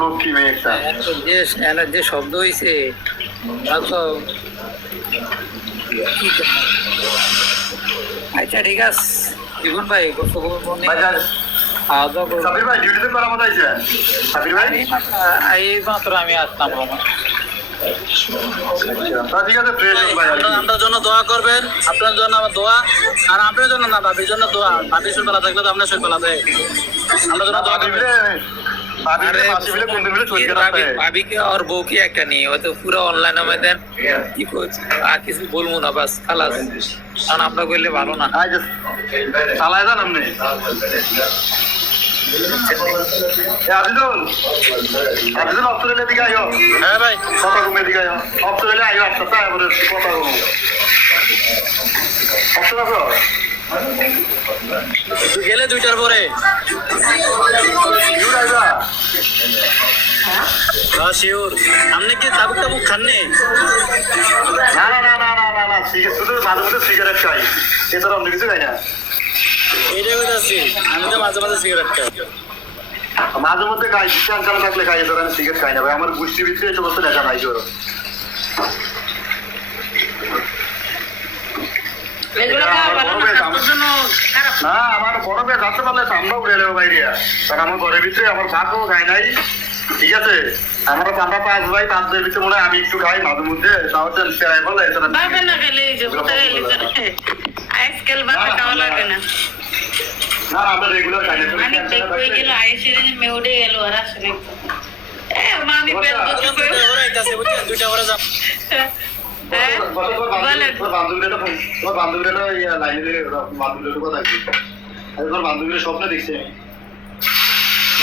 লক্ষ্মী মেয়ে একটা। যে শব্দ হয়েছে আচ্ছা ঠিক আছে জীবন ভাই খাওয়া দাওয়া করবো। সাবির ভাই ডিউটিতে করার মতো আইছে? সাবির ভাই এই মাত্র আমি আসলাম। ঠিক আছে ফ্রেশ ভাই। আপনার জন্য দোয়া করবেন, আপনার জন্য আমার দোয়া, আর আপনার জন্য না ভাবির জন্য দোয়া। ভাবি শৈলবেলা থাকলে তো আপনার শৈলবেলা দেয়, আপনার জন্য দোয়া করবেন। ভাবিকে আর বউকে একটা নিয়ে হয়তো পুরো অনলাইন আমাদের কি করছি আর কিছু বলবো না, বাস খালাস। কারণ আমরা করলে ভালো না। চালায় যান আপনি। আদিদুল অস্ট্রেলিয়া দিকে আইও। হ্যাঁ ভাই কথা ঘুমে দিকে আইও, অস্ট্রেলিয়া আইও। আচ্ছা তারপরে কথা ঘুম অস্ট্রেলিয়া গেলে 2টার পরে শিওর। আপনি কি তাবুক টাবুক খাননি? না না না না না না না, শুধু মাঝে মধ্যে সিগারেট খাই, এছাড়া অন্য কিছু খাই না। এইটাই বলতেছি, আমি তো মাঝে মাঝে সিগারেট খাই। মাঝে মধ্যে খাই, চাল থাকলে খাই, এছাড়া আমি সিগারেট খাই না ভাই। আমার গোষ্ঠীর ভিতরে এই সমস্ত নেশা নাই। এগুলো খাওয়া ভালো না, স্বাস্থ্যের জন্য খারাপ। না আমার বড় মেয়ে যাতে পারলে চামড়া উড়ে এলো বাইরে, কারণ আমার ঘরের ভিতরে আমার ভাতও খাই নাই। ঠিক আছে, আমরা 5 ভাই, 5 ভাইয়ের ভিতরে মনে হয় আমি একটু খাই মাঝে মধ্যে, তাও সেরাই বলে। বাপে না খেলে এই যে কোথায় গেলে আজকাল বাপে খাওয়া লাগে না। না আমরা রেগুলার খাই না। মানিক ভাই কই গেল? আইসিরে যে মেউডে গেল আর আসে না। মানিক ভাই দুইটা করে যাব। বান্ধবীরা লাইনে বান্ধবীরা কথা কি বান্ধবীরা স্বপ্ন দেখছে।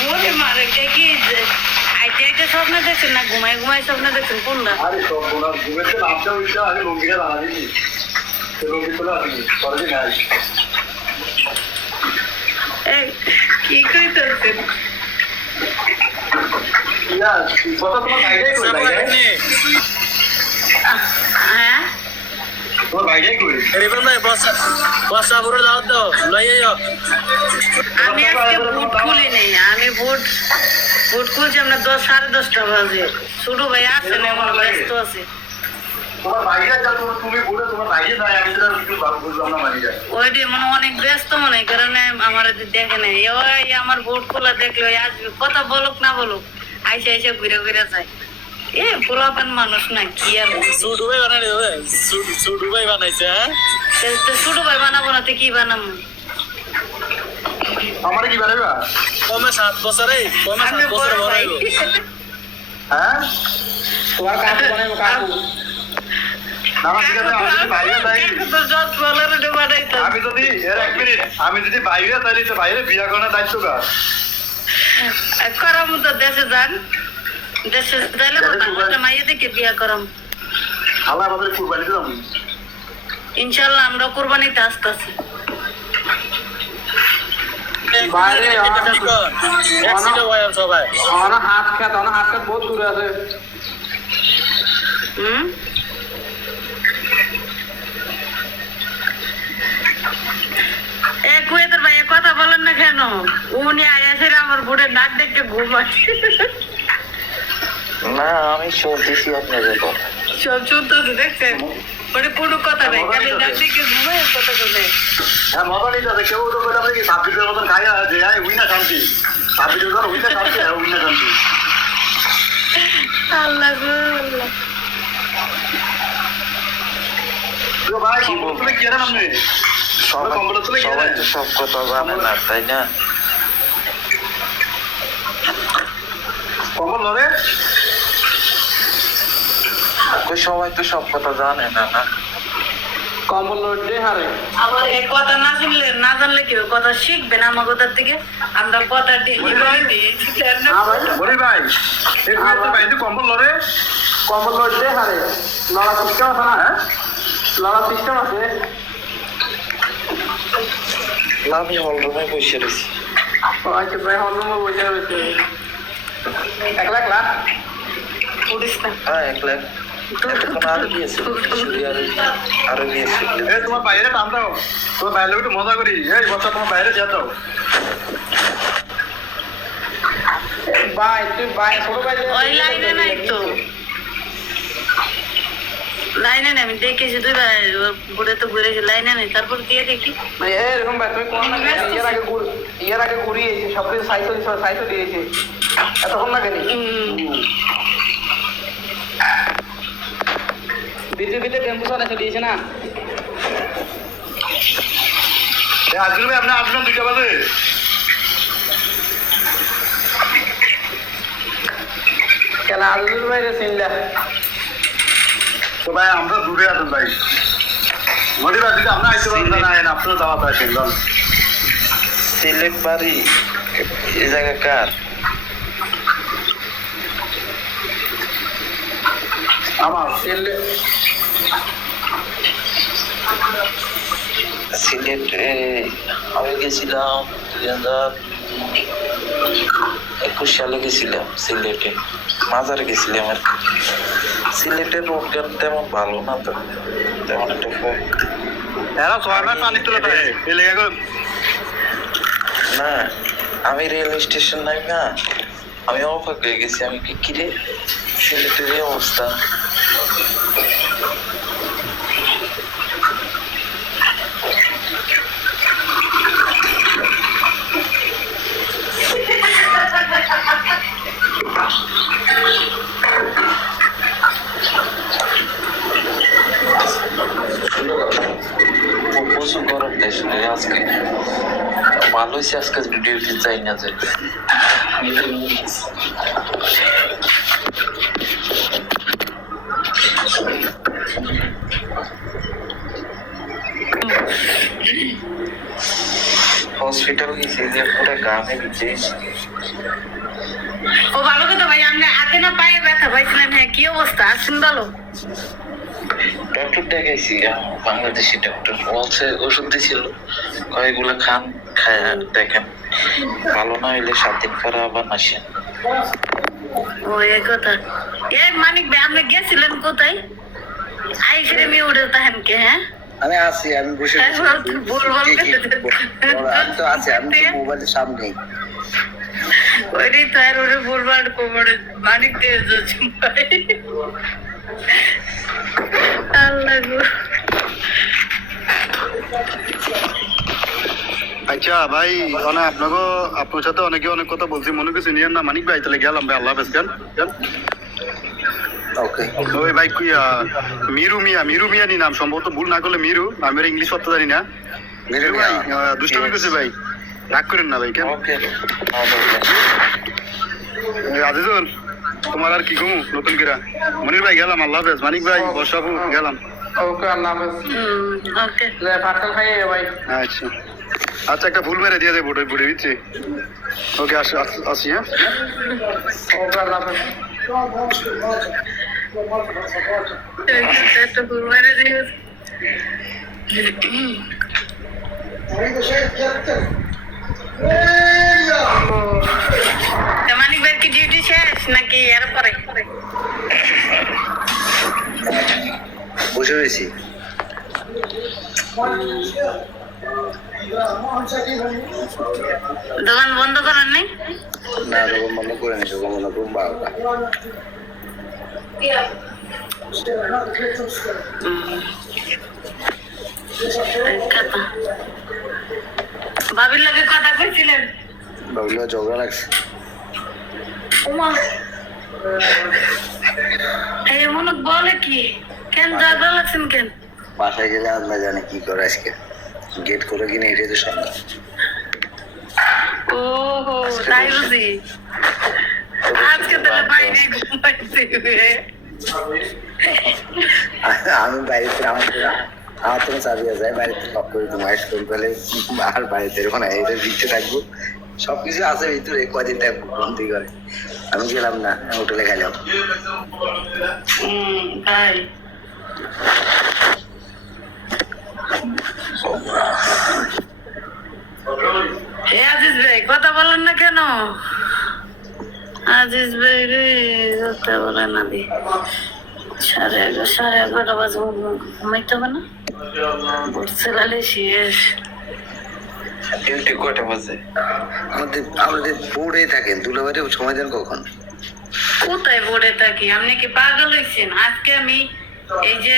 ওরে মারে কি আইতে আইতে স্বপ্ন দেখছেন না ঘুমাই ঘুমাই স্বপ্ন দেখছেন কোনটা? আরে সব ঘুমেছে লাভটা উঠছে, আগে লঙ্গিটা দাঁড়া দিবি, লঙ্গি চলে আসবি পরে নাই। কি কইতেছেন? কথা তোমার বাইরেই কই হ্যাঁ তোমার বাইরেই কই রিপন ভাই বসা পুরো দাও তো লই আইও। আমি আজকে বুট খুলি নেই, আমি বুট খুলছি আমরা 10-10:30 বাজে। ছোট ভাই আসে না, আমার ব্যস্ত আছে। তোমার বাইরে যা তুমি বলে তোমার বাইরে নাই, আমি তো কিছু ভালো বুঝলাম না। মারি যায় ওইটি মানে অনেক ব্যস্ত মনে হয়, কারণে আমার দেখে নাই। ওই আমার বুট খোলা দেখলে ওই আসবে, কথা বলুক না বলুক আইসা আইসা ঘুরে ঘুরে যায়। এ পুরাতন মানুষ না কি আর। সুডু ভাই বানাইছে, সুডু ভাই বানাইছে। হ্যাঁ ছোট ভাই বানাবো না তো কি বানাবো? আমার কি বানাইবা? কমে 7 বছরে, কমে 7 বছর বড় হইলো। হ্যাঁ তোমার কাকু বানাইবো, কাকু। না ঠিক আছে, আমি যদি বাইরে যাই, আমি যদি এর 1 মিনিট, আমি যদি বাইরে যাই তো বাইরে বিয়া করার দায়িত্ব কার? করাম তো দেশে যান, দেশে যাইলে মাইয়া দেখে বিয়া করাম। আল্লাহ আমাদের কুরবানি দিলাম। ইনশাল্লাহ আমরা কোরবানিতে আসতেছি। বাইরে সবাই হাত খাত বহুত দূরে আছে। এ কুয়েতের ভাই কথা বলেন না কেন? উনি আয়াসে আমার বোনের নাক দেখে ঘুমায়। না আমি শুনতেছি আপনাদের কথা। সব শুনতেছে দেখছেন, মানে কোনো কথা নাই, খালি নাক দেখে ঘুমায় কথা বলে। হ্যাঁ মজা নিতে হবে, কেউ তো করে আপনি কি সাবজিদের মতন খাই যে উইনা শান্তি, সাবজিদের ধর উইনা শান্তি, উইনা শান্তি। আল্লাহ গো আল্লাহ। তো ভাই তুমি কি জানেন আপনি? সবাই তো সব কথা জানে না, তাই না? কম্বল ধরে সবাই তো সব কথা জানে না, না? কম্বল লড়তে হারে। আবার এই কথা না শুনলে, না জানলে কি হবে? কথা শিখবেন আমার কথার থেকে। আমরা কথা ডেলিভারি দিয়েছি। বলি ভাই এই কুয়েতের ভাই কম্বল ধরে কম্বল লড়তে হারে। লড়া সিস্টেম আছে না? হ্যাঁ, লড়া সিস্টেম আছে। না, আমি হলরুমে বসে রয়েছি। আচ্ছা ভাই, হলরুমে বসে রয়েছে। একলা একলা উড়িস না। হ্যাঁ, একলা এতক্ষণ আরো গিয়েছে, আরো গিয়েছে। এই তোমার বাইরে টান দাও, তোমার বাইরে একটু মজা করি। এই বচ্চা তোমার বাইরে যা দাও। ভাই তুই ভাই ছোট ভাই ওই লাইনে নাই তো, লাইনে নেই। আমি দেখেছি তুই ভাই বুড়ে তো ঘুরেছি, লাইনে নেই। তারপর দিয়ে দেখি এরকম ভাই তুমি কোন ইয়ার আগে ঘুরিয়েছি, সবকিছু সাইকেল দিয়েছি, এতক্ষণ লাগে নি বিদ্যুৎ টেম্পু চালাতে দিয়েছে না? আজকে ভাই আপনি আসবেন 2টা বাজে। কেন আজুর ভাই রে চিনলা? তো ভাই আমরা দূরে আছেন ভাই, মনে ভাই যদি আপনি আইতে পারেন না, আপনার দাওয়াত আসেন। সিলেট বাড়ি এই জায়গা কার? আমার সিলেটে আমি গেছিলাম 2021 সালে গেছিলাম সিলেটে, মাজারে গেছিলাম আর কি। সিলেটের রোড ঘাট তেমন ভালো না, তো তেমন একটা এরা 6 মাস পানি তুলে থাকে এই লেগে। না, আমি রেল স্টেশন নাই না, আমি অবাক হয়ে গেছি। আমি কি কিরে সিলেটের এই অবস্থা। প্রচুর গরম দেশ আজকে, ভালো হয়েছে আজকে ডিউটি যাই না যাই। হসপিটাল গেছি যে পুরো গ্রামে ভিজেছি। ও ভালো কথা ভাই, আপনি হাতে না পায়ে ব্যথা পাইছিলেন? হ্যাঁ, কি অবস্থা? আসছেন ভালো? ডক্টর দেখাইছি, বাংলাদেশি ডক্টর, বলছে ওষুধ দিছিল, কয়েকগুলো খান, খায় দেখেন, ভালো না হইলে 7 দিন পরে আবার আসেন। ও এই কথা। এ মানিক ভাই, আপনি গেছিলেন কোথায়? আইসিরে মি উড়ে তাহেন কে? হ্যাঁ আমি আছি, আমি বসে হ্যাঁ, বল বল আমি তো আছি, আমি তো মোবাইলের সামনেই। ওইটাই তো, আর ওরে বলবার কোমরে মানিক দিয়ে যাচ্ছে ভাই। আল্লাহ গো। আচ্ছা ভাই, মানে আপনার সাথে অনেকে অনেক কথা বলছি, মনে কিছু নিয়েন না। মানিক ভাই তাহলে গেলাম ভাই, আল্লাহ হাফেজ। ওকে ওই ভাই মিরু মিয়া নি নাম, সম্ভবত ভুল না করলে মিরু। আমি ইংলিশ অর্থ জানি না। মিরু ভাই দুষ্টমি করছে ভাই, রাগ করেন না ভাই। কেন ওকে আজিজুল, তোমার আর কি ঘুমু নতুন কিরা? মনির ভাই গেলাম, আল্লাহ হাফেজ। মানিক ভাই বসাবো গেলাম। ওকে আল্লাহ হাফেজ। ওকে ফাটল খাইয়ে ভাই। আচ্ছা আচ্ছা, একটা ফুল মেরে দিয়ে দেয় বুড়ে দিচ্ছি। ওকে আসি। হ্যাঁ ওকে আল্লাহ হাফেজ। একটা ফুল মেরে দিয়ে মানিক ভাই কি ডিউটি শেষ নাকি এর পরে? বসে রয়েছি। দোকান বন্ধ করেন নাই? না দোকান বন্ধ করে নি, দোকান বন্ধ করুন 12টা। কথা ভাবির লাগে কথা কইছিলেন? ভাবলো ঝগড়া লাগছে। ওমা এই মনে বলে কি কেন ঝগড়া লাগছেন কেন? বাসায় গেলে আল্লাহ জানে কি করে আজকে গেট করে কিনে এটাই তো সন্ধ্যা। ও তাই বুঝি আজকে তাহলে বাইরে ঘুমাইতে আমি বাড়িতে আমার তো চাবি আছে, বাড়িতে লক করে তুমি আইস করে ফেলে আর বাড়িতে এরকম এটা দিচ্ছে থাকবো, সবকিছু আছে ভিতরে, কদিন থাকবো বন্দি করে। আমি গেলাম না, হোটেলে গেলাম। তাই আজিজ ভাই কথা বলেন না কেন? আজিজ ভাই রে কথা বলে না দি 11:30 বাজে ঘুমাইতে হবে না? বসে শেষ। ডিউটি কয়টা বাজে? আমাদের বোর্ডে থাকেন, দুলাবাড়ি সময় দেন কখন? কোথায় বোর্ডে থাকি? আপনি কি পাগল হয়েছেন? আজকে আমি এই যে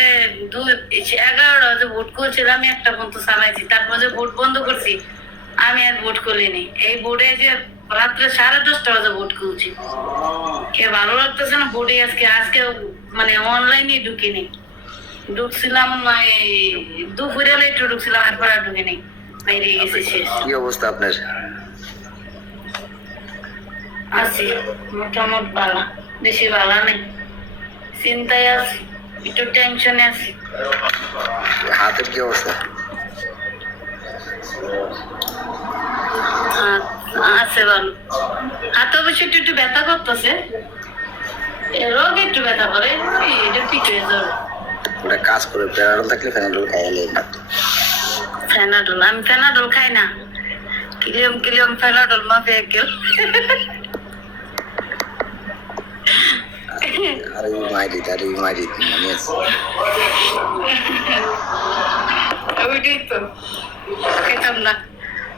11টা বাজে ভোট করছিলাম, আমি একটা পর্যন্ত চালাইছি, তারপর যে ভোট বন্ধ করছি আমি আর ভোট করিনি। এই বোর্ডে যে রাত্রে 10:30 বাজে ভোট করছি, কে ভালো লাগতেছে না বোর্ডে। আজকে মানে অনলাইনে ঢুকিনি, ঢুকছিলাম দুপুরে একটু ঢুকছিলাম, এরপর আর ঢুকিনি, বাইরে গেছি শেষ। কি অবস্থা আপনার? আছি মোটামুটি ভালো, বেশি ভালো নেই, চিন্তায় আছি, একটু টেনশনে আছি। হাতের কি অবস্থা? আছে ভালো, হাতে অবশ্য একটু ব্যথা করতেছে, রোগ একটু ব্যথা করে, এটা ঠিক হয়ে যাবে। ওটা কাজ করে, প্যারাডল থাকলে ফেনাডল খাইলে। ফেনাডল আমি ফেনাডল খাই না, কিলিয়ম ফেনাডল মাফে গেল। আর এই মাইরি মনে আছে? ওইটাই তো খাইতাম না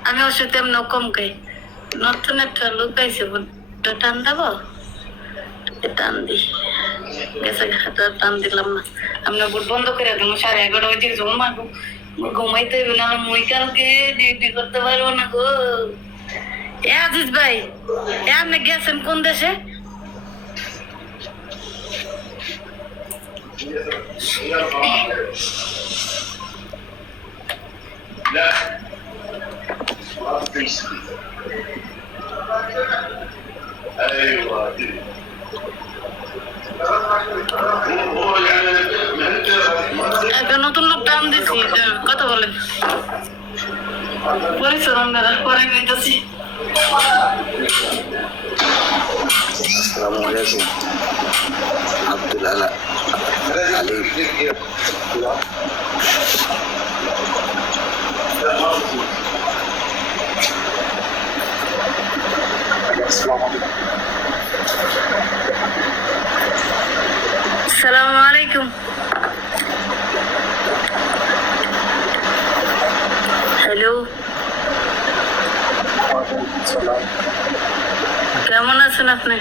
আমি, ওষুধ তেমন কম খাই। নতুন একটা লোক পাইছে, টান দেবো, টান দি গেছে, টান দিলাম না। আমরা ভোট বন্ধ করে দেবো, 11:30 বাজে ঘুমাইতে হইবে না, মুই কালকে ডিউটি করতে পারবো না গো। আজিজ ভাই আপনি গেছেন কোন দেশে? একটা নতুন লোক টান দিচ্ছি, কথা বলেন পরিশ্রম পরে নিতেছি। আসসালামু আলাইকুম। আব্দুল আলী আসসালামু আলাইকুম। হ্যালো, কেমন আছেন আপনি?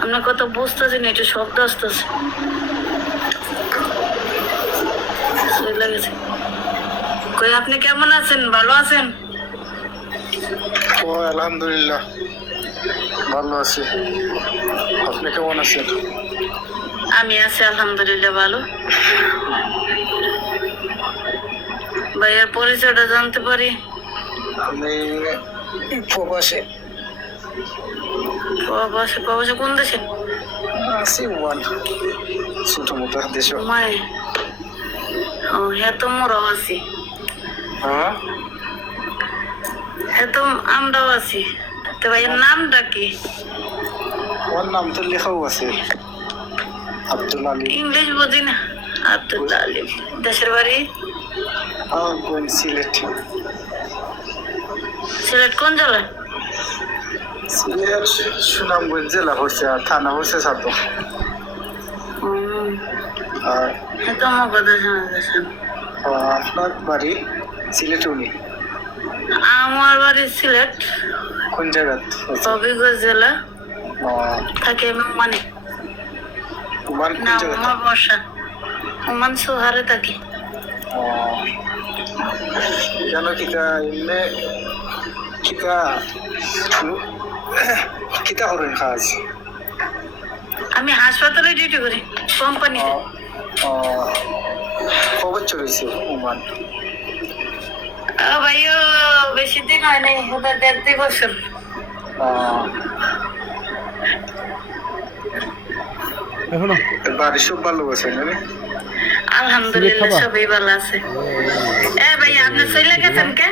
আপনার কথা বুঝতেছি না, একটু শব্দ আসতেছে। কই আপনি কেমন আছেন? ভালো আছেন? ও আলহামদুলিল্লাহ ভালো আছি, আপনি কেমন আছেন? আমি আছি আলহামদুলিল্লাহ ভালো। ভাইয়ার পরিচয়টা জানতে পারি? আমি প্রবাসে প্রবাসে কোন দেশে? আছি, ছোট মোটো দেশে। মায় ও হ্যাঁ, তো মোরাও আছি, হ্যাঁ হ্যাঁ তো আমরাও আছি। তো ভাইয়ের নামটা কি? ওর নাম তো লেখাও আছে, আব্দুল আলী। ইংলিশ বুঝি না। আব্দুল আলী। দেশের বাড়ি? আমার বোন সিলেট। সিলেট কোন জেলা? সিলেট সুনামগঞ্জ জেলা হচ্ছে, আর থানা হচ্ছে সাতব। আর তো আমার কথা শোনা যাচ্ছে না। আপনার বাড়ি সিলেটুনি আমার বাড়ি সিলেট, কোন জায়গা হবিগঞ্জ জেলা, থাকে মানে তোমার কোন না জায়গা আমার বর্ষা ওমান সোহারে থাকি। কেন কিতা এমনি কিতা কিতা করেন কাজ আমি হাসপাতালে ডিউটি করি কোম্পানিতে। কবে চলেছে ওমান ভাইও বেশি দিন হয় নাই, ওদের 1.5 বছর। বাড়ির সব ভালো আছে না আলহামদুলিল্লাহ সবাই ভালো আছে। ভাই আপনি চলে গেছেন কে?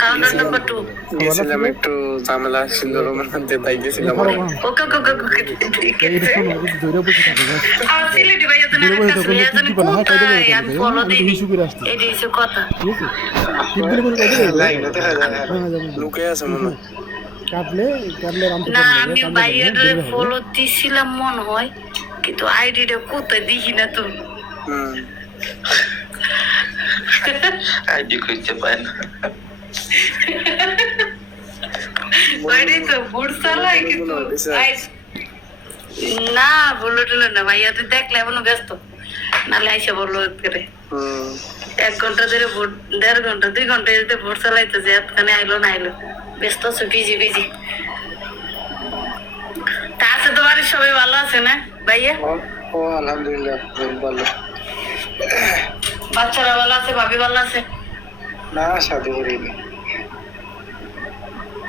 কাউন্টার নাম্বার 2 গেছিলাম একটু ঝামেলা ছিল রোমান্তে তাই গেছিলাম ওকে ওকে ওকে ঠিক আছে। আর সিলেটি ভাই তো না কাছে জানি কোথায় আমি ফলো দেই এটাই হচ্ছে কথা। লাইনে দেখা যায় লুকে আছে মনে না আমি ভাইয়ের ফলো দিছিলাম মনে হয়, কিন্তু আইডিটা কোথায় দেখি না তো। আইডি খুঁজতে পায় না। ওইটাই তো ভোট চালাই, কিন্তু না বললো টুলো না ভাইয়া, তুই দেখলে এখনো ব্যস্ত, নাহলে আইসা বললো করে 1 ঘন্টা ধরে ভোট, 1.5 ঘন্টা 2 ঘন্টা যদি ভোট চালাইতেছে, এতখানে আইলো না আইলো, ব্যস্ত আছে, বিজি বিজি। তা আছে তো বাড়ির সবাই ভালো আছে না ভাইয়া? ও আলহামদুলিল্লাহ ভালো। বাচ্চারা ভালো আছে, ভাবি ভালো আছে? না শাদি করিনি।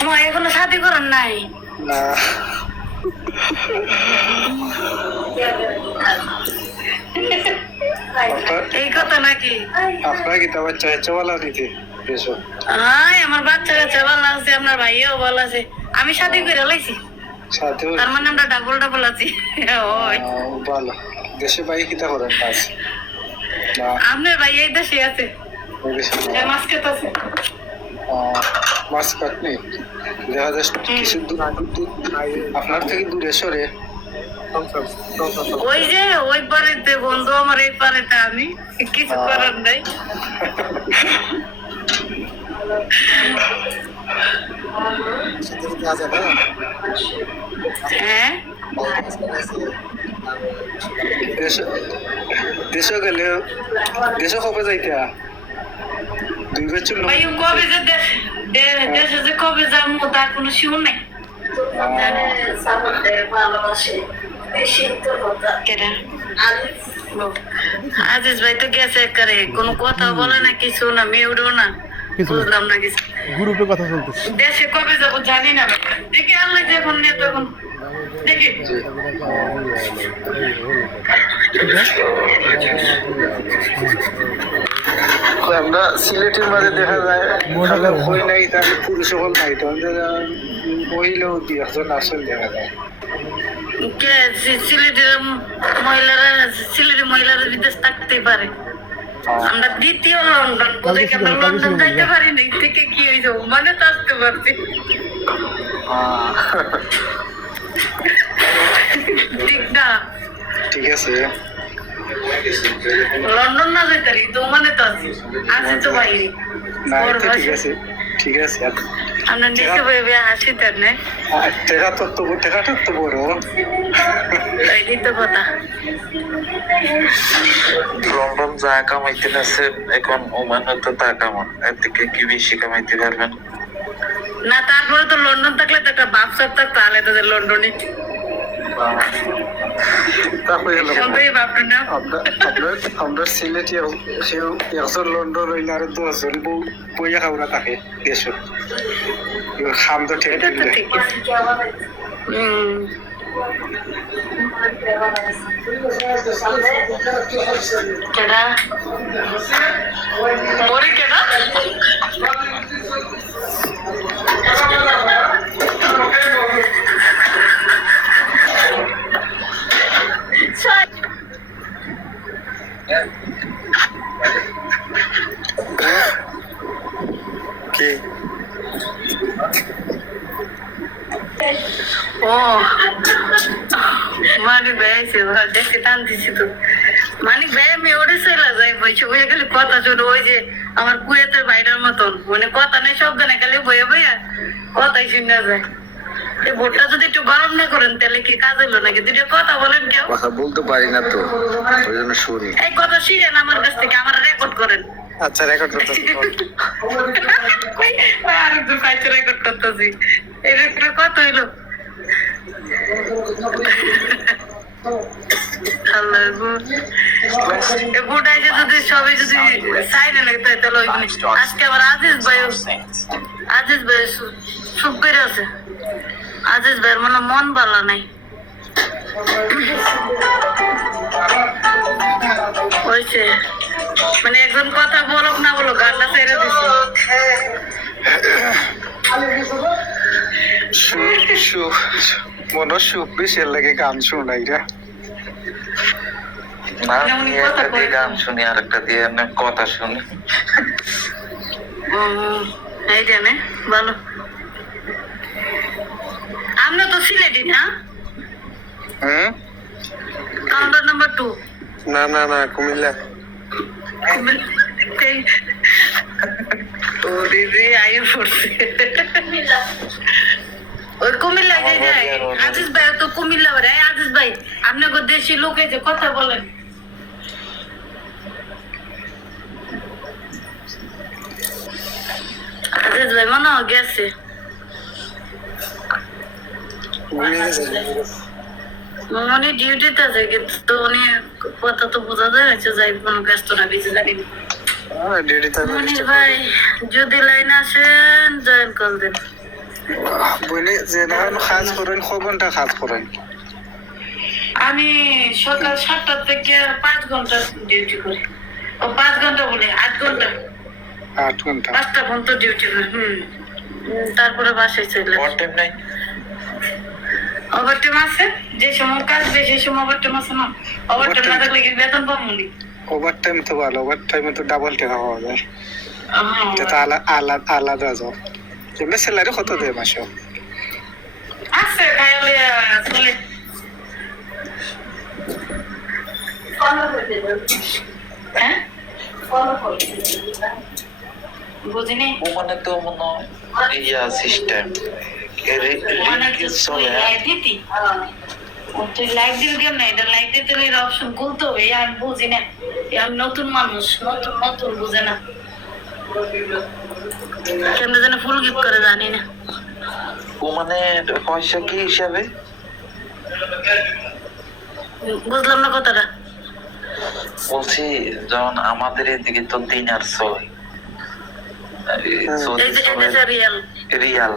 আমার এখনো শাদি করার নাই? না এই কথা নাকি? আপনার কি তোমার চাইছে বলা দিতে বেশ হ্যাঁ আমার বাচ্চা কাচ্চা ভালো আছে, আপনার ভাইয়াও ভালো আছে। আমি শাদি করে লাইছি, সাথে তার মানে আমরা ডাবল ডাবল আছি। ওই ভালো। দেশে ভাই কিতা করেন কাজ? না আপনার ভাই এই দেশে আছে, মাছ খেতে আছে। মাছ কাটনি দেখা যায় কিছু দূর আপনার থেকে দূরে সরে ওই যে ওই পারেতে বন্ধু আমার, এই পারেতে আমি, কিছু করার নাই। হ্যাঁ দেশে গেলে দেশে কবে যাইতে 2 বছর ভাই কবে যে দেশে যে কবে যাবো তার কোনো শিওর নাই। আজিজ ভাই তো গেছে করে, কোনো কথা বলে না, কিছু না, মেয়েও না, বুঝলাম না কিছু। গ্রুপে কথা চলতেছে। দেশে কবে যাবো জানি না, দেখি আল্লাহ যখন নিয়ে তখন দেখি। আমরা সিলেটের মাঝে দেখা যায় হই নাই, তাহলে পুরুষ সকল নাই, তো মহিলাও 2-1 আসল দেখা যায়। সিলেটের মহিলারা বিদেশ থাকতে পারে। আমরা দ্বিতীয় লন্ডন, বোধহয় আমরা লন্ডন যাইতে পারি না, থেকে কি হয়েছে মানে তো আসতে পারছি। ঠিক না? ঠিক আছে লন্ডন না যেতে পারি তো মানে তো আছি, আছি তো বাইরে। না ঠিক আছে ঠিক আছে। আমরা দেখে ভেবে হাসি তার না, টেকাটা তো বড়, এই তো কথা। লন্ডন যা কামাইতে আছে এখন ওমানে তো তা কামান, এর থেকে কি বেশি কামাইতে পারবেন? না তারপরে তো লন্ডন থাকলে তো একটা বাপসার থাকতো আলাদা, লন্ডনে আমরা সিলেটি সেও 1 লন্ডন হইলে আর 10 জন বইয়া খাওয়া থাকে দেশ খাম তো ঠিক কেডা মরি কেডা কি ও মানে বেশি দেখতে টানতেছি তো মানিক ভাই আমি ওরে চলে যাই বসে বসে খালি কথা শুনে ওই যে আমার কুয়েতের বাইরের মতন মানে কথা নেই সব গানে খালি বয়ে বইয়া কথাই শুনে যায় এই ভোটটা যদি একটু গরম না করেন তাহলে কি কাজ হলো নাকি দুটো কথা বলেন কেউ কথা বলতে পারি না তো ওই জন্য শুনি এই কথা শিখেন আমার কাছ থেকে আমার রেকর্ড করেন আচ্ছা রেকর্ড করতেছি আরেকজন পাইছে রেকর্ড করতেছি এই রেকর্ড কত হইলো আল্লাহ গো এ বুড়াই যে যদি সবাই যদি সাইনে লাগতে তাহলে আজকে আমার আজিজ ভাই সুখ করে আছে আজিজ ভাইয়ের মনে মন ভালো নাই হয়েছে মানে একজন কথা বলুক না বলো গানটা ছেড়ে দিচ্ছে মনে সুখ বেশির লাগে গান শোনাই রে না একটা দিয়ে গান শুনি আর একটা দিয়ে কথা শুনি এই জানে ভালো আমরা তো সিলেটি না কাউন্টার নাম্বার 2 না না না কুমিল্লা ও দিদি আইয়ে পড়ছে ওই কুমিল্লা যে যায় আজিজ ভাই তো কুমিল্লা বাড়ি আজিজ ভাই আপনাকে দেশি লোক এসে কথা বলেন আজিজ ভাই মনে হয় গেছে মনে ডিউটিতে আছে কিন্তু উনি কথা তো বোঝা যায় না যাই কোনো ব্যস্ত না বেশি জানি না মনির ভাই যদি লাইন আসেন জয়েন কল দেন বলে যে কাজ করেন ক ঘন্টা কাজ করেন আমি সকাল 7টা থেকে 5 ঘন্টা ডিউটি করি ও 5 ঘন্টা বলে 8 ঘন্টা 8 ঘন্টা 5টা ঘন্টা ডিউটি করি তারপরে বাসায় চলে ওভার টাইম নাই ওভারটাইম আছে যে সময় কাজ বেশি সময় ওভারটাইম আছে না ওভারটাইম না থাকলে কি বেতন পাবো না ওভার টাইম তো ভালো ওভার টাইমে তো ডাবল টাকা পাওয়া যায় এটা আলাদা যাও এমনি স্যালারি কত দেয় মাসে আছে খাইলে চলে হ্যাঁ বুঝিনি মানে তো মনে হয় ইয়া সিস্টেম মানে তুই লাইক দিতি তুই লাইক দিল কেন না এটা লাইক দিতে হলে অপশন খুলতে হবে আমি বুঝি না আমি নতুন মানুষ নতুন বুঝে না কেন যেন ফুল গিফট করে জানি না ও মানে পয়সা কি হিসাবে বুঝলাম না কথাটা বলছি যেমন আমাদের এদিকে তো দিনার চলে রিয়াল রিয়াল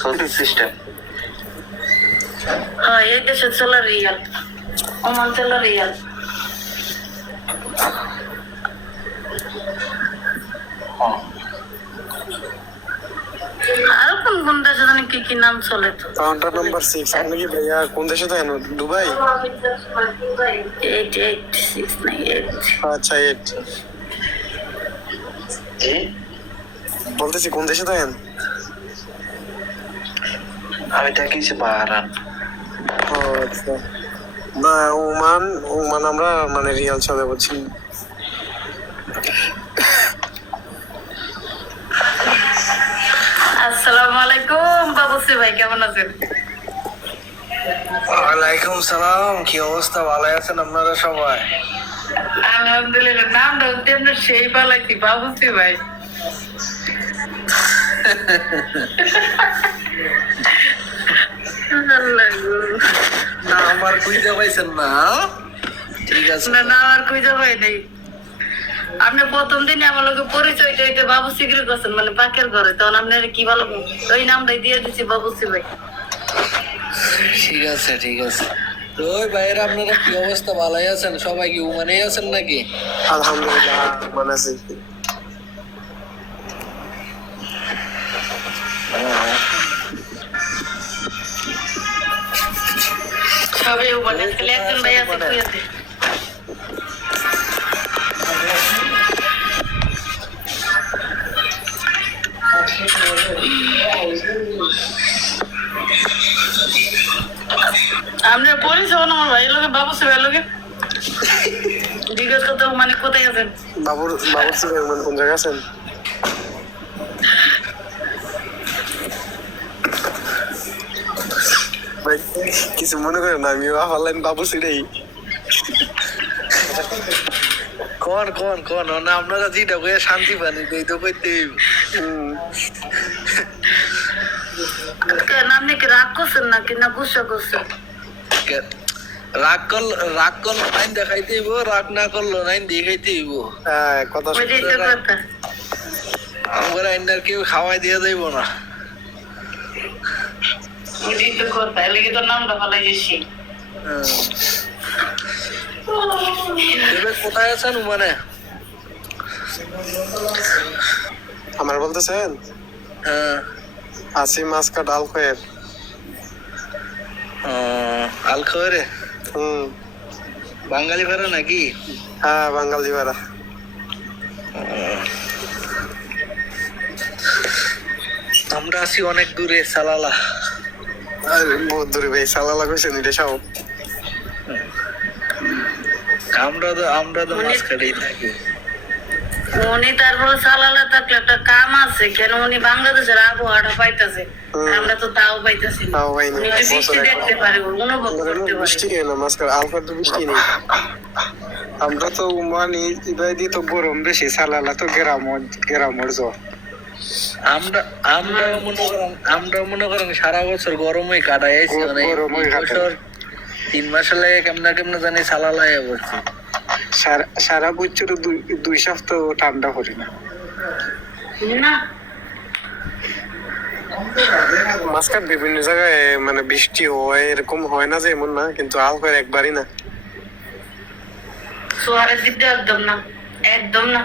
সৌদি সিস্টেম হ্যাঁ এই দেশে চলে রিয়াল ওমান চলে রিয়াল আর কোন কোন দেশে জানি কি কি নাম চলে তো কাউন্টার নাম্বার 6 আপনি কি ভাইয়া কোন দেশে থাকেন দুবাই 8869 আচ্ছা 8 জি বলতেছি কোন দেশে থাকেন আমি থাকি বাহারান ও আচ্ছা না ওমান আমরা মানে রিয়াল চলে বলছি আসসালামু আলাইকুম বাবুসি ভাই কেমন আছেন ওয়ালাইকুম সালাম কি অবস্থা ভালো আছেন আপনারা সবাই আলহামদুলিল্লাহ নামটা তেমনি সেই পালাইছি বাবুসি ভাই না আমার খুঁজে পাইছেন না ঠিক আছে না আর খুঁজে পাই নাই আপনি প্রথম দিনে আমার লোকের পরিচয়টা এটা বাবুসি করে করছেন মানে পাকের ঘরে তখন আপনার কি ভালো ওই নামটাই দিয়ে দিচ্ছি বাবুসি ভাই ঠিক আছে ঠিক আছে তো ওই ভাইয়েরা আপনারা কি অবস্থা ভালোই আছেন সবাই কি উমানেই আছেন নাকি আলহামদুলিল্লাহ ভালো আছি সবাই উমানে ছেলে একজন ভাই আছে কুয়েতে আমরা পরিচয় আমার ভাইয়ের লোকে বাবু ভাইয়ের লোকে জিজ্ঞেস করতে মানে কোথায় আছেন বাবুর চেয়ারম্যান কোন জায়গায় আছেন? ভাই কিছু মনে করেন না, আমিও আফালাইন বাবু সিটাই। কোন না আপনারা যেটা কয়ে শান্তি পানি এই তো কইতে কেন আপনি কি রাগ করছেন নাকি না গুসা করছেন রাগ করলো নাইন দেখাইতে হইব, রাগ না করলো নাইন দেখাইতে হইব। হ্যাঁ, কথা ওইটাই তো কথা আমরা আইনার কেউ খাওয়াই দিয়ে যাইব না। ওইটাই তো কথা এর লাগি তো নামটা ফলাই যাচ্ছি কোথায় আছেন মানে আমার বলতেছেন? হ্যাঁ আসি মাসকা ডাল খয়ের। আল খবরে হুম, বাঙালি ভাড়া নাকি? হ্যাঁ বাঙালি ভাড়া। আমরা আছি অনেক দূরে সালালা। আরে বহুত দূরে ভাই, সালালা কইছেন এটা সব। আমরা তো মাছ খাই থাকি। উনি তারপর সালালা থাকলে একটা কাম আছে কেন উনি বাংলাদেশের আবহাওয়াটা পাইতেছে আমরা তো তাও পাইতেছি না। তাও ভাই উনি একটু বৃষ্টি দেখতে পারে অনুভব করতে পারে বৃষ্টি না, মাসকার আলফার তো বৃষ্টি নেই। আমরা তো মানে ইবাদি তো গরম বেশি, সালালা তো গ্রামর জ্বর। আমরা মনে করেন সারা বছর গরমে কাটাই আইছি, মানে বছর 3 মাস লাগে কেমনে জানি সালালায় বলছি। সারা বছর 2 সপ্তাহ ঠান্ডা পড়ে না। না মাসকার বিভিন্ন জায়গায় মানে বৃষ্টি হয়, এরকম হয় না যে এমন না, কিন্তু আলফার একবারই না। সোয়ারের দিকটা একদম না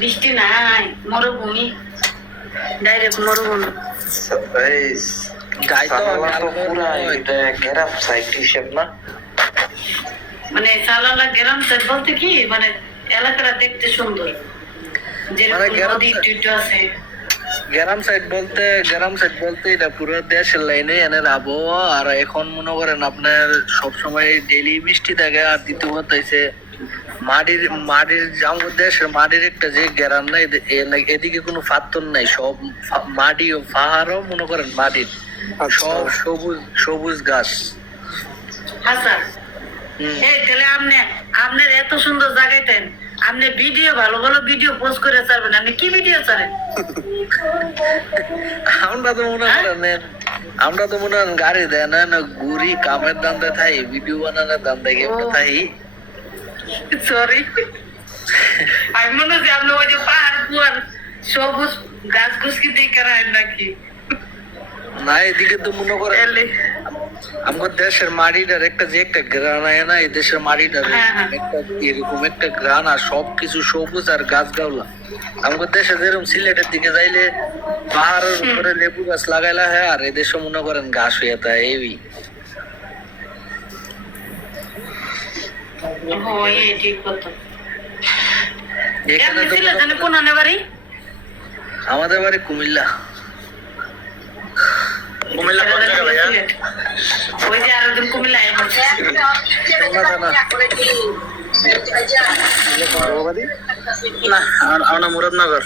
বৃষ্টি নাই, মরুভূমি, ডাইরেক্ট মরুভূমি। মানে সালালা গ্রাম সাইড বলতে কি মানে এলাকাটা দেখতে সুন্দর, যেরকম নদী টুইটো আছে। গ্রাম সাইড বলতে এটা পুরো দেশের লাইনে এনের আবহাওয়া। আর এখন মনে করেন আপনার সবসময় ডেইলি বৃষ্টি থাকে। আর দ্বিতীয় কথা হচ্ছে মাটির আমাদের দেশের মাটির একটা যে গ্রাম নাই, এদিকে কোনো পাথর নাই, সব মাটি ও পাহাড়ও মনে করেন মাটির, সব সবুজ ঘাস। আচ্ছা এই তাহলে আপনার এত সুন্দর জায়গাটাই আপনি ভিডিও ভালো ভিডিও পোস্ট করে ছাড়বেন, আপনি কি ভিডিও ছাড়েন? আমরা তো মনে করেন গাড়ি দেয় না ঘুরি, কামের দান্দা থাই, ভিডিও বানানোর দান্দা কেমন থাই। সরি আমি মনে হচ্ছে আপনি ওই যে পাহাড় পুয়ার সবুজ গাছ গুছ কি দেখে রাখেন নাকি? না, এদিকে তো মনে করেন আমাদের দেশের মাটিটার একটা গ্রান আয় না, এই দেশের মাটিটার একটা এরকম একটা গ্রান, আর সবকিছু সবুজ আর গাছ গাওলা। আমাদের দেশে যেরকম সিলেটের দিকে যাইলে পাহাড়ের উপরে লেবু গাছ লাগাইলা হয়, আর এদেশে মনে করেন ঘাস হয়ে তা এই ঠিক কথা। এখানে তো আমাদের বাড়ি কুমিল্লা। ওই যে আরো দিন কুমিল্লায় না, আমরা মুরাদনগর।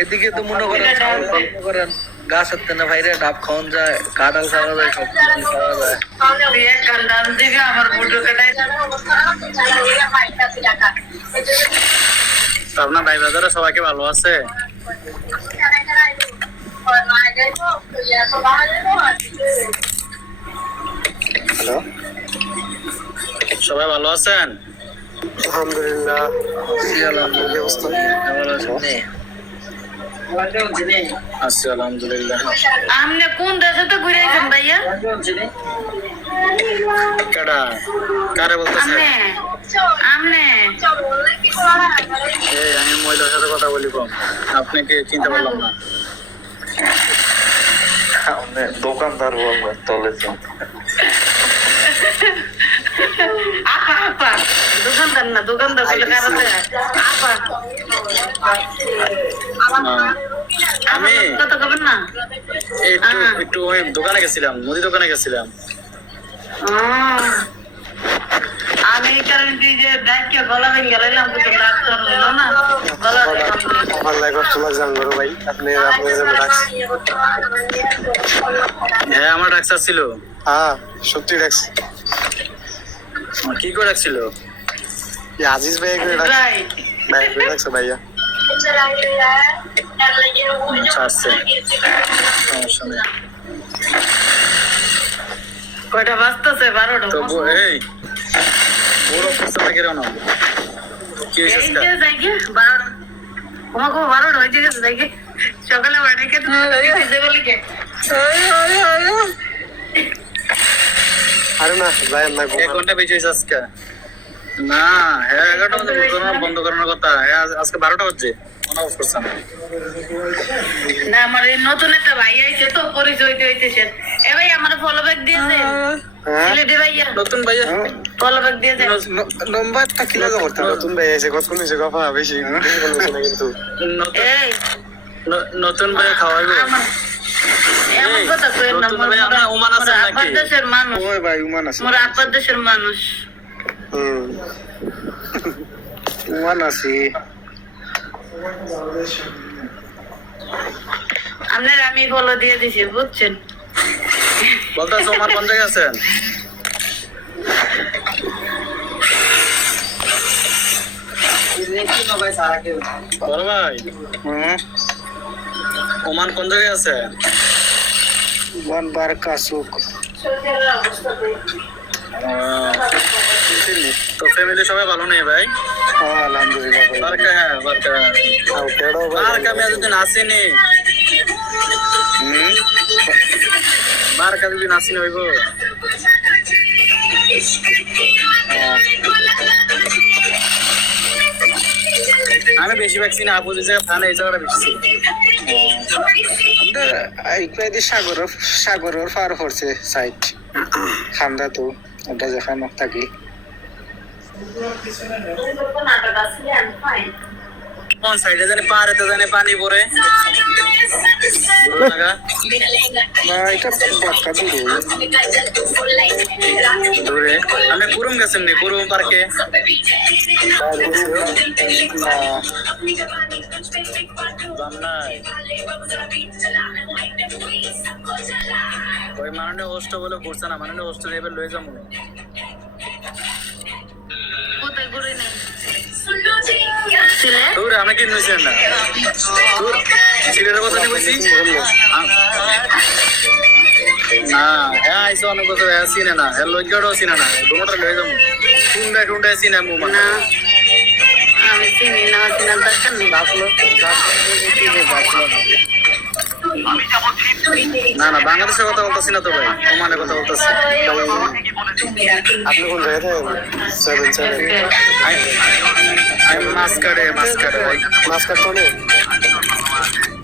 এদিকে তো মনে করেন গাছ হাতে না ভাইরে ডাব খাওয়ান যায়, কাঁঠাল খাওয়া যায়, সবকিছু খাওয়া যায়। আমার ফটো কাটাই আপনার ভাই বাজারে সবাইকে ভালো আছে? হ্যালো, সবাই ভালো আছেন? আলহামদুলিল্লাহ। আছি আলহামদুলিল্লাহ। আপনি কোন দেশে তো ঘুরে আইছেন ভাইয়া? কারে বলতেছেন? আমনে এই আমি মহিলার সাথে কথা বলি কম, আপনি কি চিন্তা করলাম না? দোকানদার বলবেন চলেছেন। আপা আপা দোকানদার না দোকানদার বলে কারণে আপা আমি কত করবেন না একটু ওই দোকানে গেছিলাম, মুদি দোকানে গেছিলাম। আমি এই কারণে যে ব্যাগকে গলা ভেঙে গেলাম তো ডাক্তার হলো না গলা আমার লাগে কষ্ট লাগছে আমার ভাই, আপনি ডাকছি। হ্যাঁ আমার ডাক্তার ছিল। হ্যাঁ সত্যি ডাকছি। কি করে ডাকছিল? আজিজ ভাই করে ডাকছি, ভাই ভাই করে ডাকছে ভাইয়া। ছাড়ছে, সমস্যা নেই। কয়টা বাজতেছে 12টা তো এই বড় অফিসার লাগে না কি হয়েছে এই যে যাইগে 12 তোমাকে 12টা হয়ে গেছে যাইগে সকালে বাড়িকে তুমি দেবে লিখে আরে না যাই না, 1 ঘন্টা বেশি হয়েছে আজকে। না হ্যাঁ 11টার মধ্যে বন্ধ করানোর কথা, হ্যাঁ আজকে 12টা হচ্ছে, মনে অফ করছে না। না আমার এই নতুন একটা ভাই আইছে তো পরিচয় হইতেছে। এ ভাই আমার ফলো ব্যাক দিয়েছে সিলেটে ভাইয়া, নতুন ভাইয়া ফলো ব্যাক দিয়েছে। নম্বরটা কি লাগা করতে নতুন ভাই এসে কত কোন এসে কথা বেশি বলছে না কিন্তু। এই নতুন ভাই খাওয়াইবো এমন কথা কই না, নতুন ভাই আমরা ওমান আছে নাকি? আপনার দেশের মানুষ, ওই ভাই উমান আছে, মোর আপনার দেশের মানুষ। উমান আছে। আপনার আমি ফলো দিয়ে দিছি বুঝছেন। বলতেছো ওমান কোন জায়গায় আছেন? বড় ভাই ওমান কোন জায়গায় আছে? উমান বারকা সুক। তো ফ্যামিলি সবাই ভালো নেই ভাই? হ্যাঁ আলহামদুলিল্লাহ ভাই। বারকা হ্যাঁ বারকা আও কেডো ভাই, বারকা আমি এতদিন আসিনি। বারকা দিন আসিনি হইব। আমি বেশি ভ্যাকসিন আপু যে জায়গা থানা এই জায়গাটা বেশি ছিল। আমাদের এইখানে সাগরের পার পড়ছে সাইড খান্দা, তো ওটা যেখানে থাকি। কোন সাইডে জানি পাহাড়েতে জানি পানি পড়ে না এটা বাক্কা দূরে। আমি কুরুম গেছেন নি, কুরুম পার্কে। ওই মাননীয় হোস্ট বলে ঘুরছে না, মাননীয় হোস্ট এবার লয়ে যাবো। কোথায় ঘুরে নেই দূরে আমি কি নিয়েছেন না সিলেটের কথা কি বলছি না। হ্যাঁ আইসো অনেক বছর চিনে না, হ্যাঁ লজ্জাটাও চিনে না, দুটা লয়ে যাবো। টুন্ডায় টুন্ডায় চিনে মু না আমি চিনি না, চিনার দরকার নেই। না না বাংলাদেশের কথা বলতেছি না তো ভাই, ওমানের কথা বলতেছি। আপনি কোন জায়গায় থাকেন? 77 আমি মাস্কারে ভাই, মাস্কার কোনে?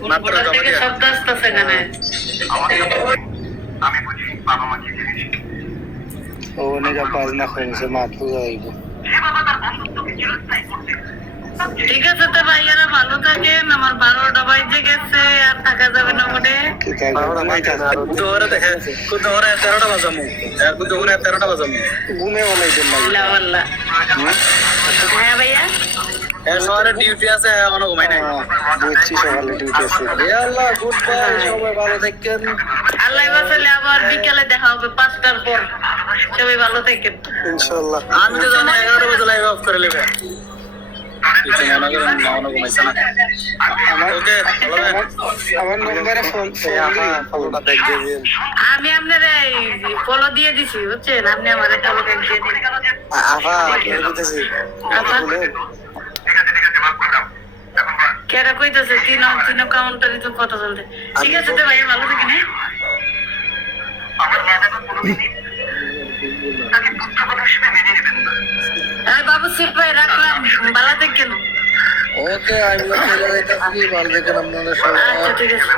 মাত্র কোথা থেকে জমা শব্দ আসতেছে এখানে? ও নেগা বাজ না হইছে মা পূজা হইব। ঠিক আছে তো ভাইয়ারা ভালো থাকেন। আমার 12টা বাজে গেছে, আর থাকা যাবে না মোটে। কি তাই নাই কাজ আর দোরে দেখে কুদ ওরে 13টা বাজামু, আর কুদ ওরে 13টা বাজামু। ঘুমে ওলাই দেন না। আল্লাহ আল্লাহ। হ্যাঁ ভাইয়া এর শহরে ডিউটি আছে, এখনো ঘুমাই নাই। বুঝছি সকালে ডিউটি আছে। এ আল্লাহ গুড বাই, সবাই ভালো থাকেন। আল্লাহ বাঁচালে আবার বিকালে দেখা হবে 5টার পর। সবাই ভালো থাকেন ইনশাআল্লাহ। আমি তো জানি 11 বাজে লাইভ অফ করে নেবে। কিছু মনে করেন না, অন্য ঘুমাইছে না। ওকে আমার নম্বরে ফোন ফলোটা দেখ দিবেন। আমি আপনার ফলো দিয়ে দিছি বুঝছেন, আপনি আমার ফলো ব্যাক দিয়ে দিন। আফা বলতেছি আপা কেরা কইতাছে তিন কাউন্টারে তো কথা চলতে। ঠিক আছে তো ভাইয়া ভালো থাকেন। হ্যাঁ বাবু শিব ভাই রাখলাম, ভালো থাকেন। ওকে আমি চলে যাইতেছি, ভালো থাকেন আপনারা সবাই। আচ্ছা ঠিক আছে।